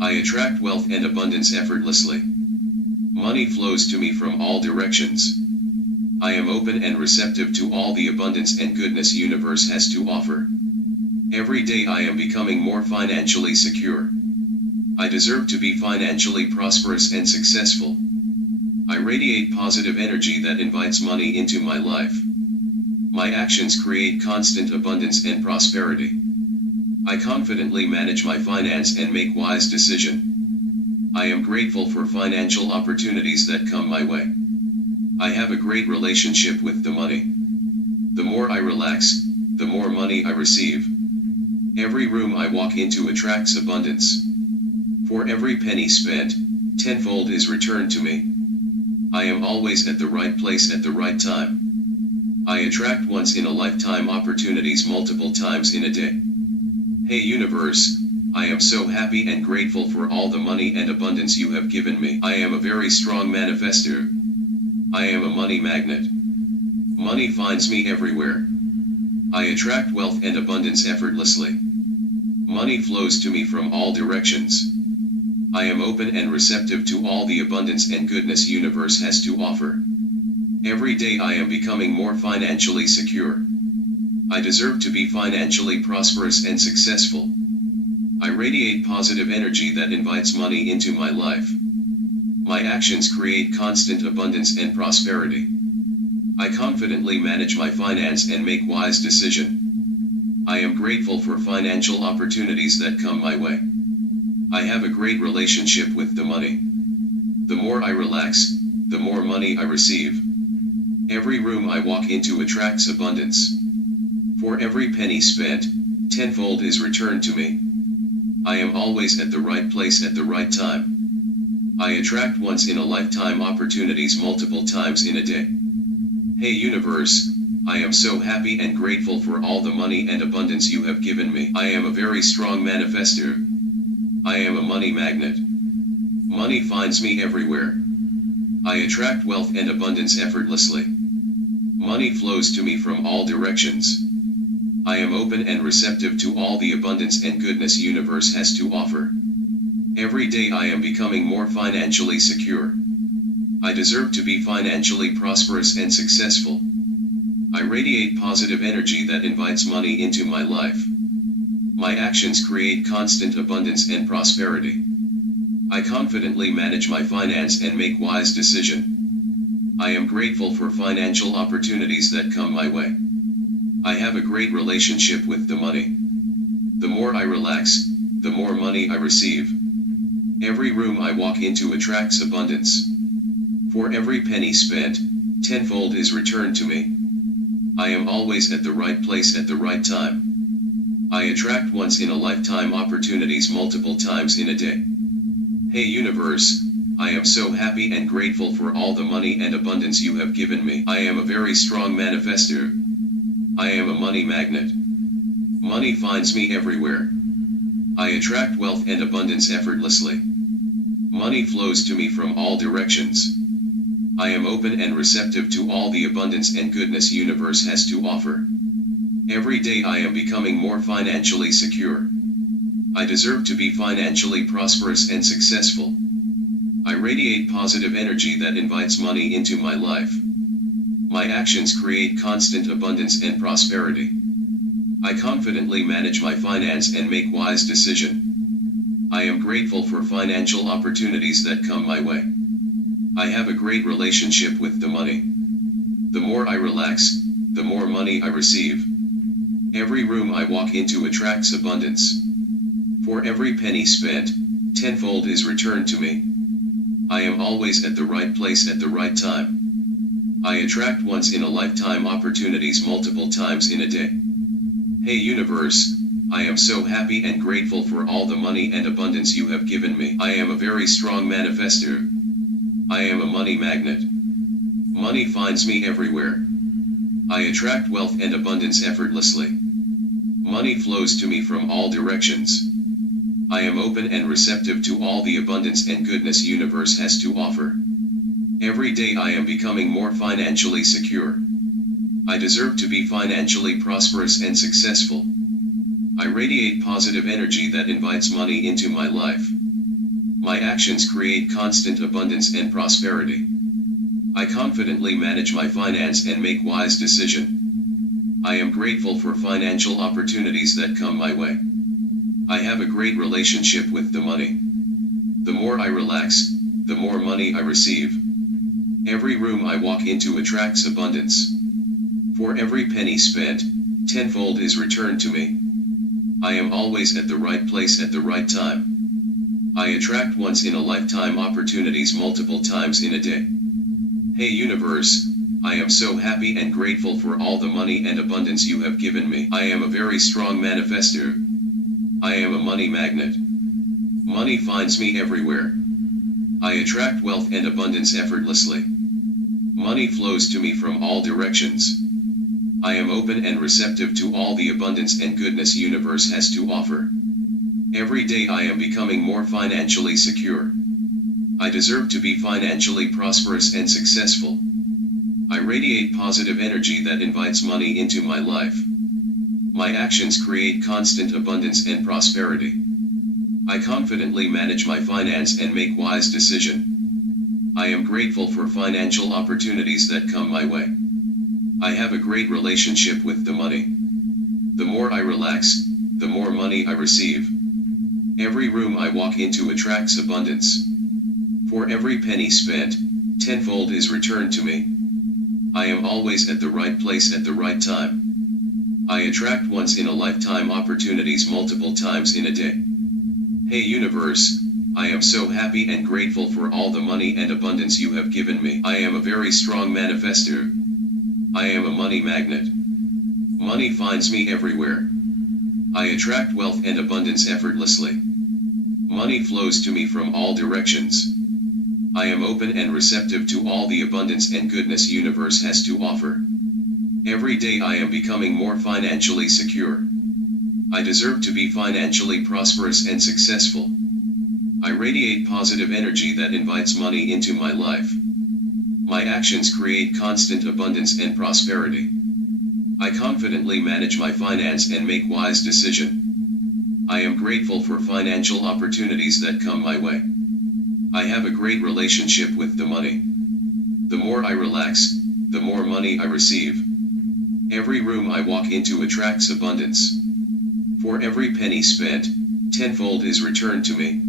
I attract wealth and abundance effortlessly. Money flows to me from all directions. I am open and receptive to all the abundance and goodness universe has to offer. Every day I am becoming more financially secure. I deserve to be financially prosperous and successful. I radiate positive energy that invites money into my life. My actions create constant abundance and prosperity. I confidently manage my finance and make wise decisions. I am grateful for financial opportunities that come my way. I have a great relationship with the money. The more I relax, the more money I receive. Every room I walk into attracts abundance. For every penny spent, tenfold is returned to me. I am always at the right place at the right time. I attract once-in-a-lifetime opportunities multiple times in a day. Hey universe, I am so happy and grateful for all the money and abundance you have given me. I am a very strong manifester. I am a money magnet. Money finds me everywhere. I attract wealth and abundance effortlessly. Money flows to me from all directions. I am open and receptive to all the abundance and goodness universe has to offer. Every day I am becoming more financially secure. I deserve to be financially prosperous and successful. I radiate positive energy that invites money into my life. My actions create constant abundance and prosperity. I confidently manage my finance and make wise decisions. I am grateful for financial opportunities that come my way. I have a great relationship with the money. The more I relax, the more money I receive. Every room I walk into attracts abundance. For every penny spent, tenfold is returned to me. I am always at the right place at the right time. I attract once-in-a-lifetime opportunities multiple times in a day. Hey universe, I am so happy and grateful for all the money and abundance you have given me. I am a very strong manifester. I am a money magnet. Money finds me everywhere. I attract wealth and abundance effortlessly. Money flows to me from all directions. I am open and receptive to all the abundance and goodness universe has to offer. Every day I am becoming more financially secure. I deserve to be financially prosperous and successful. I radiate positive energy that invites money into my life. My actions create constant abundance and prosperity. I confidently manage my finance and make wise decisions. I am grateful for financial opportunities that come my way. I have a great relationship with the money. The more I relax, the more money I receive. Every room I walk into attracts abundance. For every penny spent, tenfold is returned to me. I am always at the right place at the right time. I attract once-in-a-lifetime opportunities multiple times in a day. Hey universe, I am so happy and grateful for all the money and abundance you have given me. I am a very strong manifester. I am a money magnet. Money finds me everywhere. I attract wealth and abundance effortlessly. Money flows to me from all directions. I am open and receptive to all the abundance and goodness universe has to offer. Every day I am becoming more financially secure. I deserve to be financially prosperous and successful. I radiate positive energy that invites money into my life. My actions create constant abundance and prosperity. I confidently manage my finance and make wise decisions. I am grateful for financial opportunities that come my way. I have a great relationship with the money. The more I relax, the more money I receive. Every room I walk into attracts abundance. For every penny spent, tenfold is returned to me. I am always at the right place at the right time. I attract once-in-a-lifetime opportunities multiple times in a day. Hey universe, I am so happy and grateful for all the money and abundance you have given me. I am a very strong manifester. I am a money magnet. Money finds me everywhere. I attract wealth and abundance effortlessly. Money flows to me from all directions. I am open and receptive to all the abundance and goodness universe has to offer. Every day I am becoming more financially secure. I deserve to be financially prosperous and successful. I radiate positive energy that invites money into my life. My actions create constant abundance and prosperity. I confidently manage my finance and make wise decisions. I am grateful for financial opportunities that come my way. I have a great relationship with the money. The more I relax, the more money I receive. Every room I walk into attracts abundance. For every penny spent, tenfold is returned to me. I am always at the right place at the right time. I attract once-in-a-lifetime opportunities multiple times in a day. Hey universe, I am so happy and grateful for all the money and abundance you have given me. I am a very strong manifester. I am a money magnet. Money finds me everywhere. I attract wealth and abundance effortlessly. Money flows to me from all directions. I am open and receptive to all the abundance and goodness universe has to offer. Every day I am becoming more financially secure. I deserve to be financially prosperous and successful. I radiate positive energy that invites money into my life. My actions create constant abundance and prosperity. I confidently manage my finance and make wise decisions. I am grateful for financial opportunities that come my way. I have a great relationship with the money. The more I relax, the more money I receive. Every room I walk into attracts abundance. For every penny spent, tenfold is returned to me. I am always at the right place at the right time. I attract once-in-a-lifetime opportunities multiple times in a day. Hey universe, I am so happy and grateful for all the money and abundance you have given me. I am a very strong manifester. I am a money magnet. Money finds me everywhere. I attract wealth and abundance effortlessly. Money flows to me from all directions. I am open and receptive to all the abundance and goodness universe has to offer. Every day I am becoming more financially secure. I deserve to be financially prosperous and successful. I radiate positive energy that invites money into my life. My actions create constant abundance and prosperity. I confidently manage my finance and make wise decisions. I am grateful for financial opportunities that come my way. I have a great relationship with the money. The more I relax, the more money I receive. Every room I walk into attracts abundance. For every penny spent, tenfold is returned to me.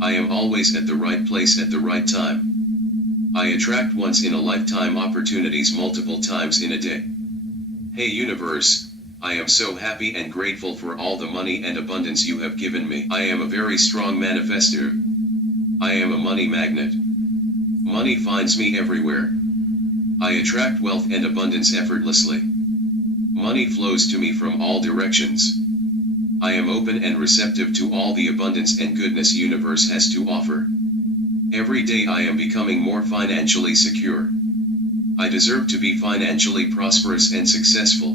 I am always at the right place at the right time. I attract once-in-a-lifetime opportunities multiple times in a day. Hey universe, I am so happy and grateful for all the money and abundance you have given me. I am a very strong manifester. I am a money magnet. Money finds me everywhere. I attract wealth and abundance effortlessly. Money flows to me from all directions. I am open and receptive to all the abundance and goodness universe has to offer. Every day I am becoming more financially secure. I deserve to be financially prosperous and successful.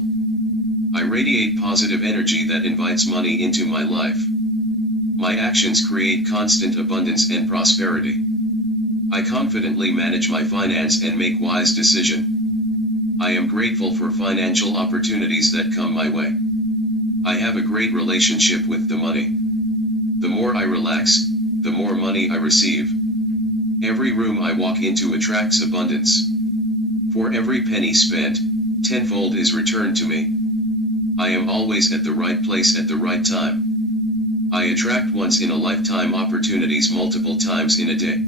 I radiate positive energy that invites money into my life. My actions create constant abundance and prosperity. I confidently manage my finance and make wise decisions. I am grateful for financial opportunities that come my way. I have a great relationship with the money. The more I relax, the more money I receive. Every room I walk into attracts abundance. For every penny spent, tenfold is returned to me. I am always at the right place at the right time. I attract once-in-a-lifetime opportunities multiple times in a day.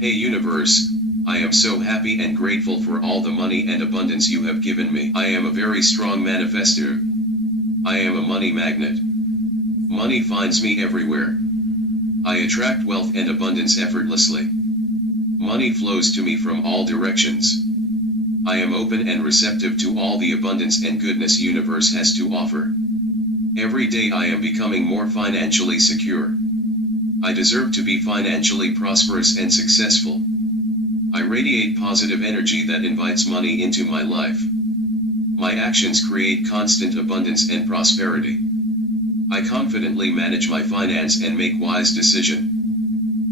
Hey universe, I am so happy and grateful for all the money and abundance you have given me. I am a very strong manifester. I am a money magnet. Money finds me everywhere. I attract wealth and abundance effortlessly. Money flows to me from all directions. I am open and receptive to all the abundance and goodness universe has to offer. Every day I am becoming more financially secure. I deserve to be financially prosperous and successful. I radiate positive energy that invites money into my life. My actions create constant abundance and prosperity. I confidently manage my finance and make wise decisions.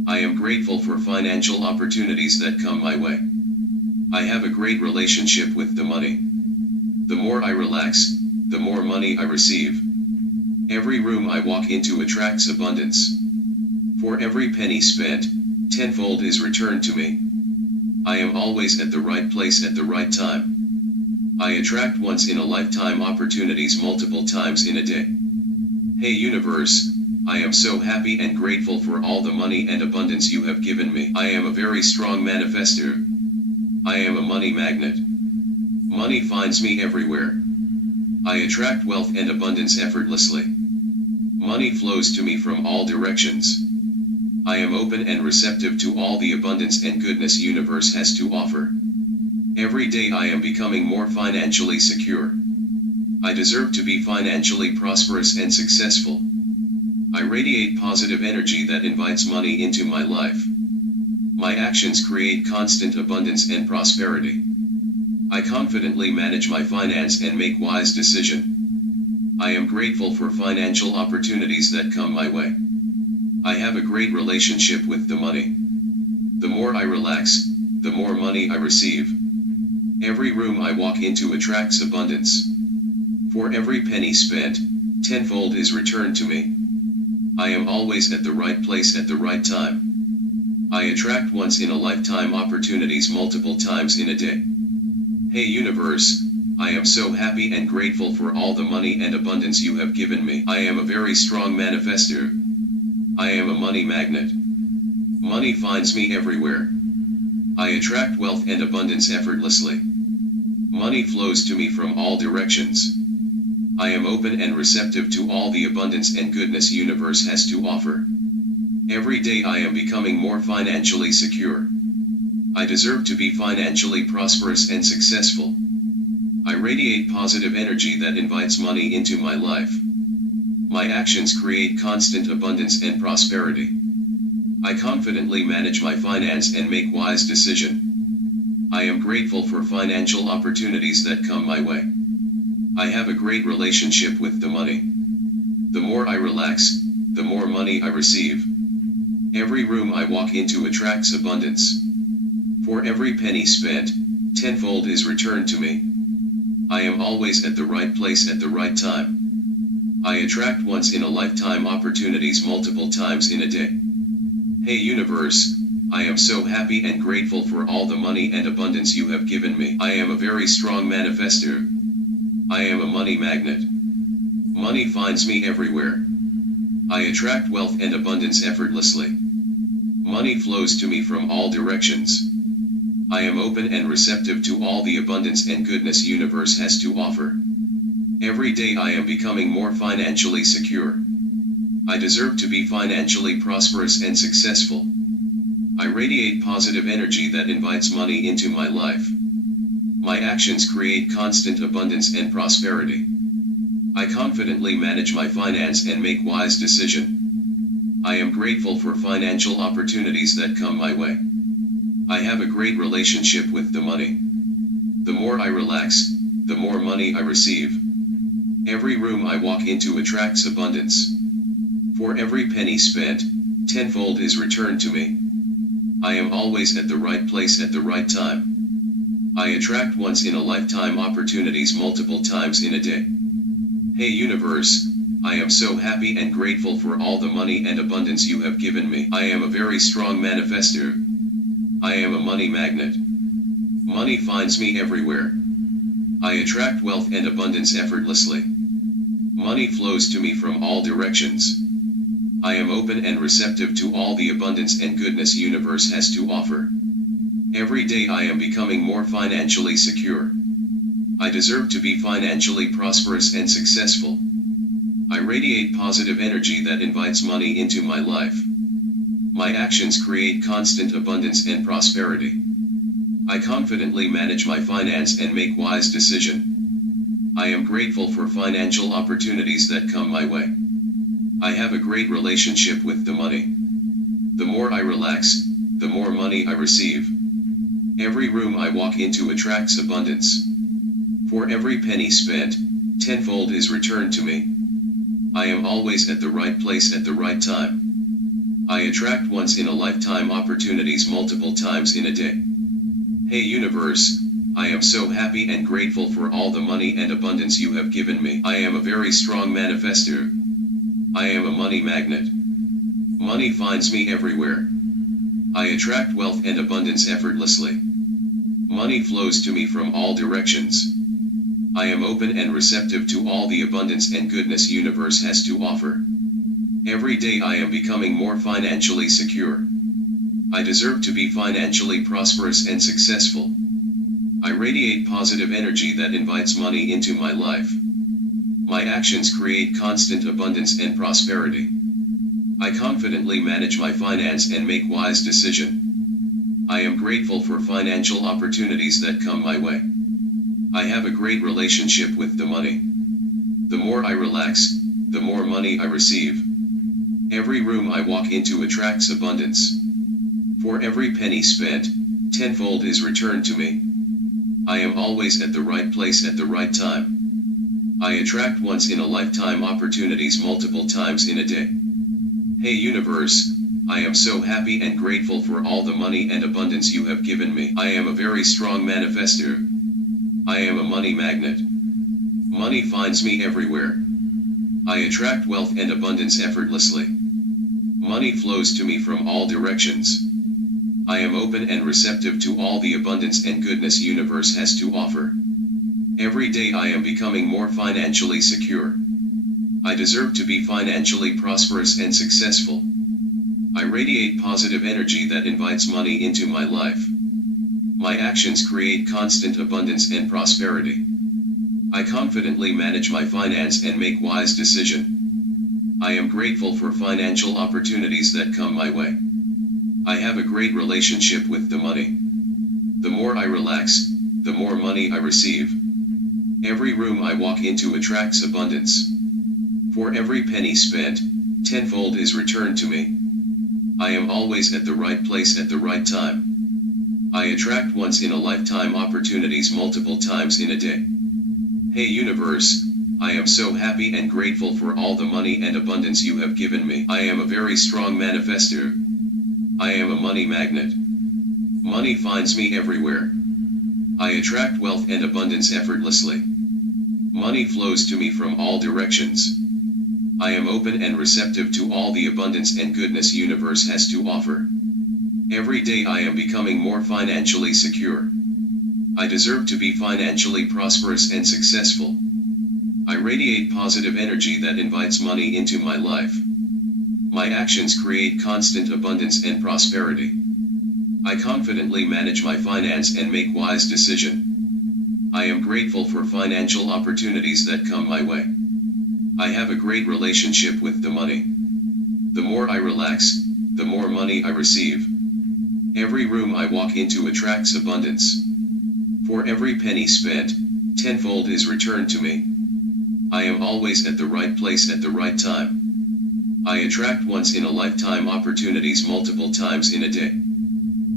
I am grateful for financial opportunities that come my way. I have a great relationship with the money. The more I relax, the more money I receive. Every room I walk into attracts abundance. For every penny spent, tenfold is returned to me. I am always at the right place at the right time. I attract once-in-a-lifetime opportunities multiple times in a day. Hey universe, I am so happy and grateful for all the money and abundance you have given me. I am a very strong manifester. I am a money magnet. Money finds me everywhere. I attract wealth and abundance effortlessly. Money flows to me from all directions. I am open and receptive to all the abundance and goodness universe has to offer. Every day I am becoming more financially secure. I deserve to be financially prosperous and successful. I radiate positive energy that invites money into my life. My actions create constant abundance and prosperity. I confidently manage my finance and make wise decisions. I am grateful for financial opportunities that come my way. I have a great relationship with the money. The more I relax, the more money I receive. Every room I walk into attracts abundance. For every penny spent, tenfold is returned to me. I am always at the right place at the right time. I attract once-in-a-lifetime opportunities multiple times in a day. Hey universe, I am so happy and grateful for all the money and abundance you have given me. I am a very strong manifester. I am a money magnet. Money finds me everywhere. I attract wealth and abundance effortlessly. Money flows to me from all directions. I am open and receptive to all the abundance and goodness universe has to offer. Every day I am becoming more financially secure. I deserve to be financially prosperous and successful. I radiate positive energy that invites money into my life. My actions create constant abundance and prosperity. I confidently manage my finance and make wise decisions. I am grateful for financial opportunities that come my way. I have a great relationship with the money. The more I relax, the more money I receive. Every room I walk into attracts abundance. For every penny spent, tenfold is returned to me. I am always at the right place at the right time. I attract once-in-a-lifetime opportunities multiple times in a day. Hey universe, I am so happy and grateful for all the money and abundance you have given me. I am a very strong manifester. I am a money magnet. Money finds me everywhere. I attract wealth and abundance effortlessly. Money flows to me from all directions. I am open and receptive to all the abundance and goodness universe has to offer. Every day I am becoming more financially secure. I deserve to be financially prosperous and successful. I radiate positive energy that invites money into my life. My actions create constant abundance and prosperity. I confidently manage my finance and make wise decisions. I am grateful for financial opportunities that come my way. I have a great relationship with the money. The more I relax, the more money I receive. Every room I walk into attracts abundance. For every penny spent, tenfold is returned to me. I am always at the right place at the right time. I attract once-in-a-lifetime opportunities multiple times in a day. Hey universe, I am so happy and grateful for all the money and abundance you have given me. I am a very strong manifester. I am a money magnet. Money finds me everywhere. I attract wealth and abundance effortlessly. Money flows to me from all directions. I am open and receptive to all the abundance and goodness universe has to offer. Every day I am becoming more financially secure. I deserve to be financially prosperous and successful. I radiate positive energy that invites money into my life. My actions create constant abundance and prosperity. I confidently manage my finance and make wise decisions. I am grateful for financial opportunities that come my way. I have a great relationship with the money. The more I relax, the more money I receive. Every room I walk into attracts abundance. For every penny spent, tenfold is returned to me. I am always at the right place at the right time. I attract once-in-a-lifetime opportunities multiple times in a day. Hey universe, I am so happy and grateful for all the money and abundance you have given me. I am a very strong manifester. I am a money magnet. Money finds me everywhere. I attract wealth and abundance effortlessly. Money flows to me from all directions. I am open and receptive to all the abundance and goodness universe has to offer. Every day I am becoming more financially secure. I deserve to be financially prosperous and successful. I radiate positive energy that invites money into my life. My actions create constant abundance and prosperity. I confidently manage my finance and make wise decisions. I am grateful for financial opportunities that come my way. I have a great relationship with the money. The more I relax, the more money I receive. Every room I walk into attracts abundance. For every penny spent, tenfold is returned to me. I am always at the right place at the right time. I attract once-in-a-lifetime opportunities multiple times in a day. Hey universe, I am so happy and grateful for all the money and abundance you have given me. I am a very strong manifester. I am a money magnet. Money finds me everywhere. I attract wealth and abundance effortlessly. Money flows to me from all directions. I am open and receptive to all the abundance and goodness universe has to offer. Every day I am becoming more financially secure. I deserve to be financially prosperous and successful. I radiate positive energy that invites money into my life. My actions create constant abundance and prosperity. I confidently manage my finance and make wise decisions. I am grateful for financial opportunities that come my way. I have a great relationship with the money. The more I relax, the more money I receive. Every room I walk into attracts abundance. For every penny spent, tenfold is returned to me. I am always at the right place at the right time. I attract once-in-a-lifetime opportunities multiple times in a day. Hey universe, I am so happy and grateful for all the money and abundance you have given me. I am a very strong manifester. I am a money magnet. Money finds me everywhere. I attract wealth and abundance effortlessly. Money flows to me from all directions. I am open and receptive to all the abundance and goodness universe has to offer. Every day I am becoming more financially secure. I deserve to be financially prosperous and successful. I radiate positive energy that invites money into my life. My actions create constant abundance and prosperity. I confidently manage my finance and make wise decisions. I am grateful for financial opportunities that come my way. I have a great relationship with the money. The more I relax, the more money I receive. Every room I walk into attracts abundance. For every penny spent, tenfold is returned to me. I am always at the right place at the right time. I attract once-in-a-lifetime opportunities multiple times in a day.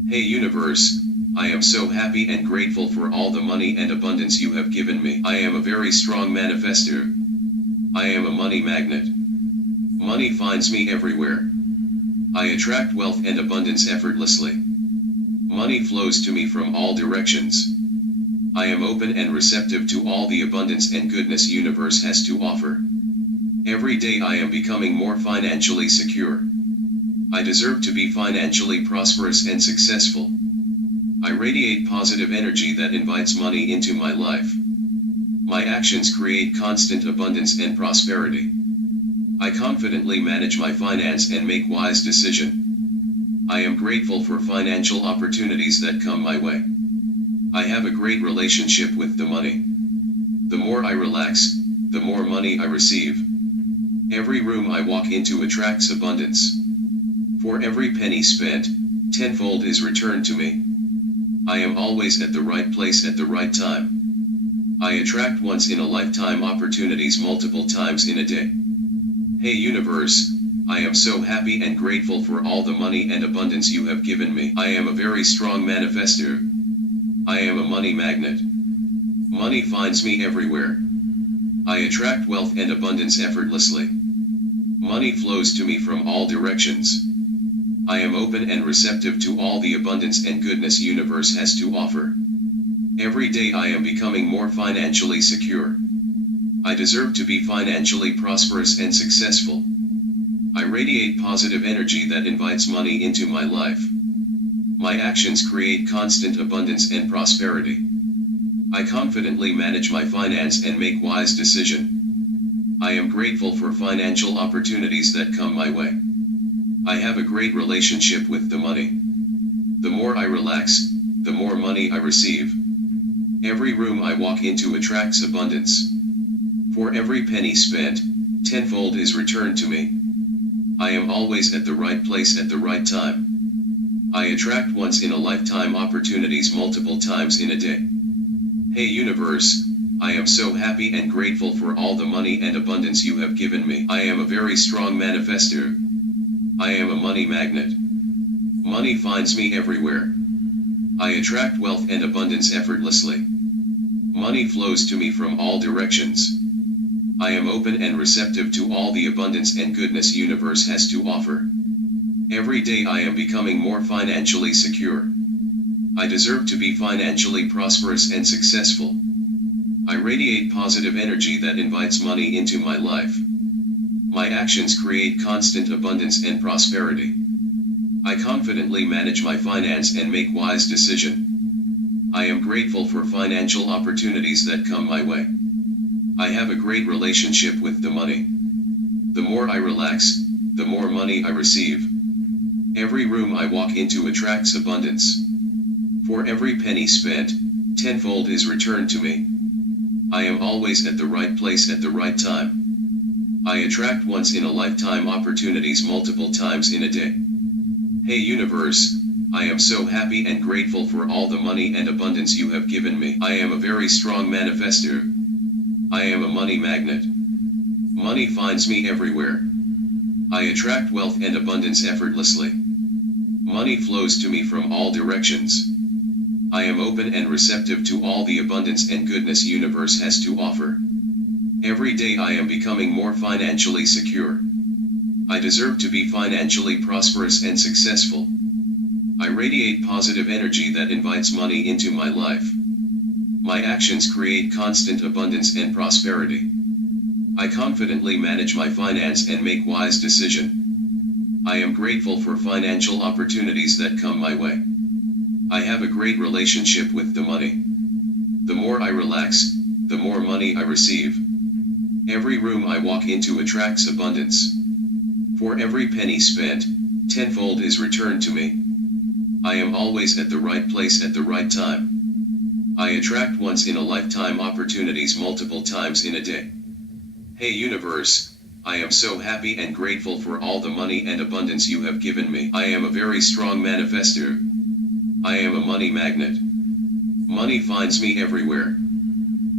Hey universe, I am so happy and grateful for all the money and abundance you have given me. I am a very strong manifester. I am a money magnet. Money finds me everywhere. I attract wealth and abundance effortlessly. Money flows to me from all directions. I am open and receptive to all the abundance and goodness universe has to offer. Every day I am becoming more financially secure. I deserve to be financially prosperous and successful. I radiate positive energy that invites money into my life. My actions create constant abundance and prosperity. I confidently manage my finance and make wise decisions. I am grateful for financial opportunities that come my way. I have a great relationship with the money. The more I relax, the more money I receive. Every room I walk into attracts abundance. For every penny spent, tenfold is returned to me. I am always at the right place at the right time. I attract once-in-a-lifetime opportunities multiple times in a day. Hey universe, I am so happy and grateful for all the money and abundance you have given me. I am a very strong manifester. I am a money magnet. Money finds me everywhere. I attract wealth and abundance effortlessly. Money flows to me from all directions. I am open and receptive to all the abundance and goodness universe has to offer. Every day I am becoming more financially secure. I deserve to be financially prosperous and successful. I radiate positive energy that invites money into my life. My actions create constant abundance and prosperity. I confidently manage my finance and make wise decisions. I am grateful for financial opportunities that come my way. I have a great relationship with the money. The more I relax, the more money I receive. Every room I walk into attracts abundance. For every penny spent, tenfold is returned to me. I am always at the right place at the right time. I attract once-in-a-lifetime opportunities multiple times in a day. Hey universe, I am so happy and grateful for all the money and abundance you have given me. I am a very strong manifester. I am a money magnet. Money finds me everywhere. I attract wealth and abundance effortlessly. Money flows to me from all directions. I am open and receptive to all the abundance and goodness universe has to offer. Every day I am becoming more financially secure. I deserve to be financially prosperous and successful. I radiate positive energy that invites money into my life. My actions create constant abundance and prosperity. I confidently manage my finance and make wise decisions. I am grateful for financial opportunities that come my way. I have a great relationship with the money. The more I relax, the more money I receive. Every room I walk into attracts abundance. For every penny spent, tenfold is returned to me. I am always at the right place at the right time. I attract once-in-a-lifetime opportunities multiple times in a day. Hey universe, I am so happy and grateful for all the money and abundance you have given me. I am a very strong manifester. I am a money magnet. Money finds me everywhere. I attract wealth and abundance effortlessly. Money flows to me from all directions. I am open and receptive to all the abundance and goodness universe has to offer. Every day I am becoming more financially secure. I deserve to be financially prosperous and successful. I radiate positive energy that invites money into my life. My actions create constant abundance and prosperity. I confidently manage my finance and make wise decisions. I am grateful for financial opportunities that come my way. I have a great relationship with the money. The more I relax, the more money I receive. Every room I walk into attracts abundance. For every penny spent, tenfold is returned to me. I am always at the right place at the right time. I attract once-in-a-lifetime opportunities multiple times in a day. Hey universe, I am so happy and grateful for all the money and abundance you have given me. I am a very strong manifester. I am a money magnet. Money finds me everywhere.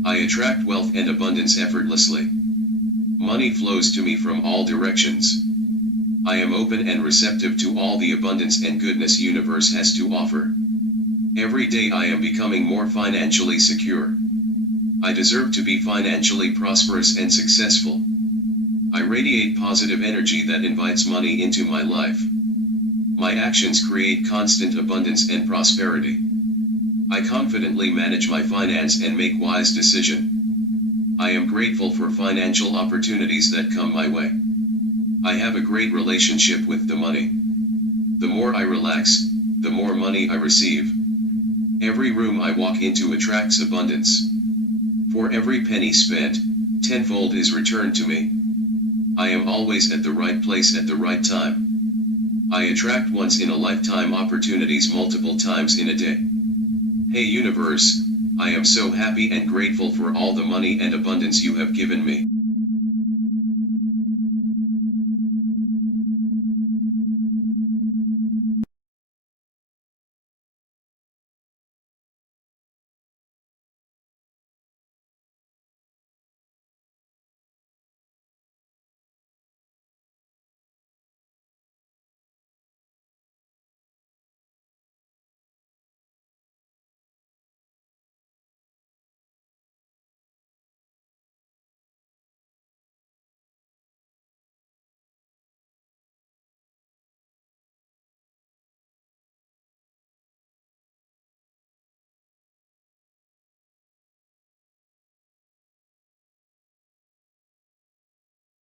I attract wealth and abundance effortlessly. Money flows to me from all directions. I am open and receptive to all the abundance and goodness universe has to offer. Every day I am becoming more financially secure. I deserve to be financially prosperous and successful. I radiate positive energy that invites money into my life. My actions create constant abundance and prosperity. I confidently manage my finance and make wise decisions. I am grateful for financial opportunities that come my way. I have a great relationship with the money. The more I relax, the more money I receive. Every room I walk into attracts abundance. For every penny spent, tenfold is returned to me. I am always at the right place at the right time. I attract once-in-a-lifetime opportunities multiple times in a day. Hey universe, I am so happy and grateful for all the money and abundance you have given me.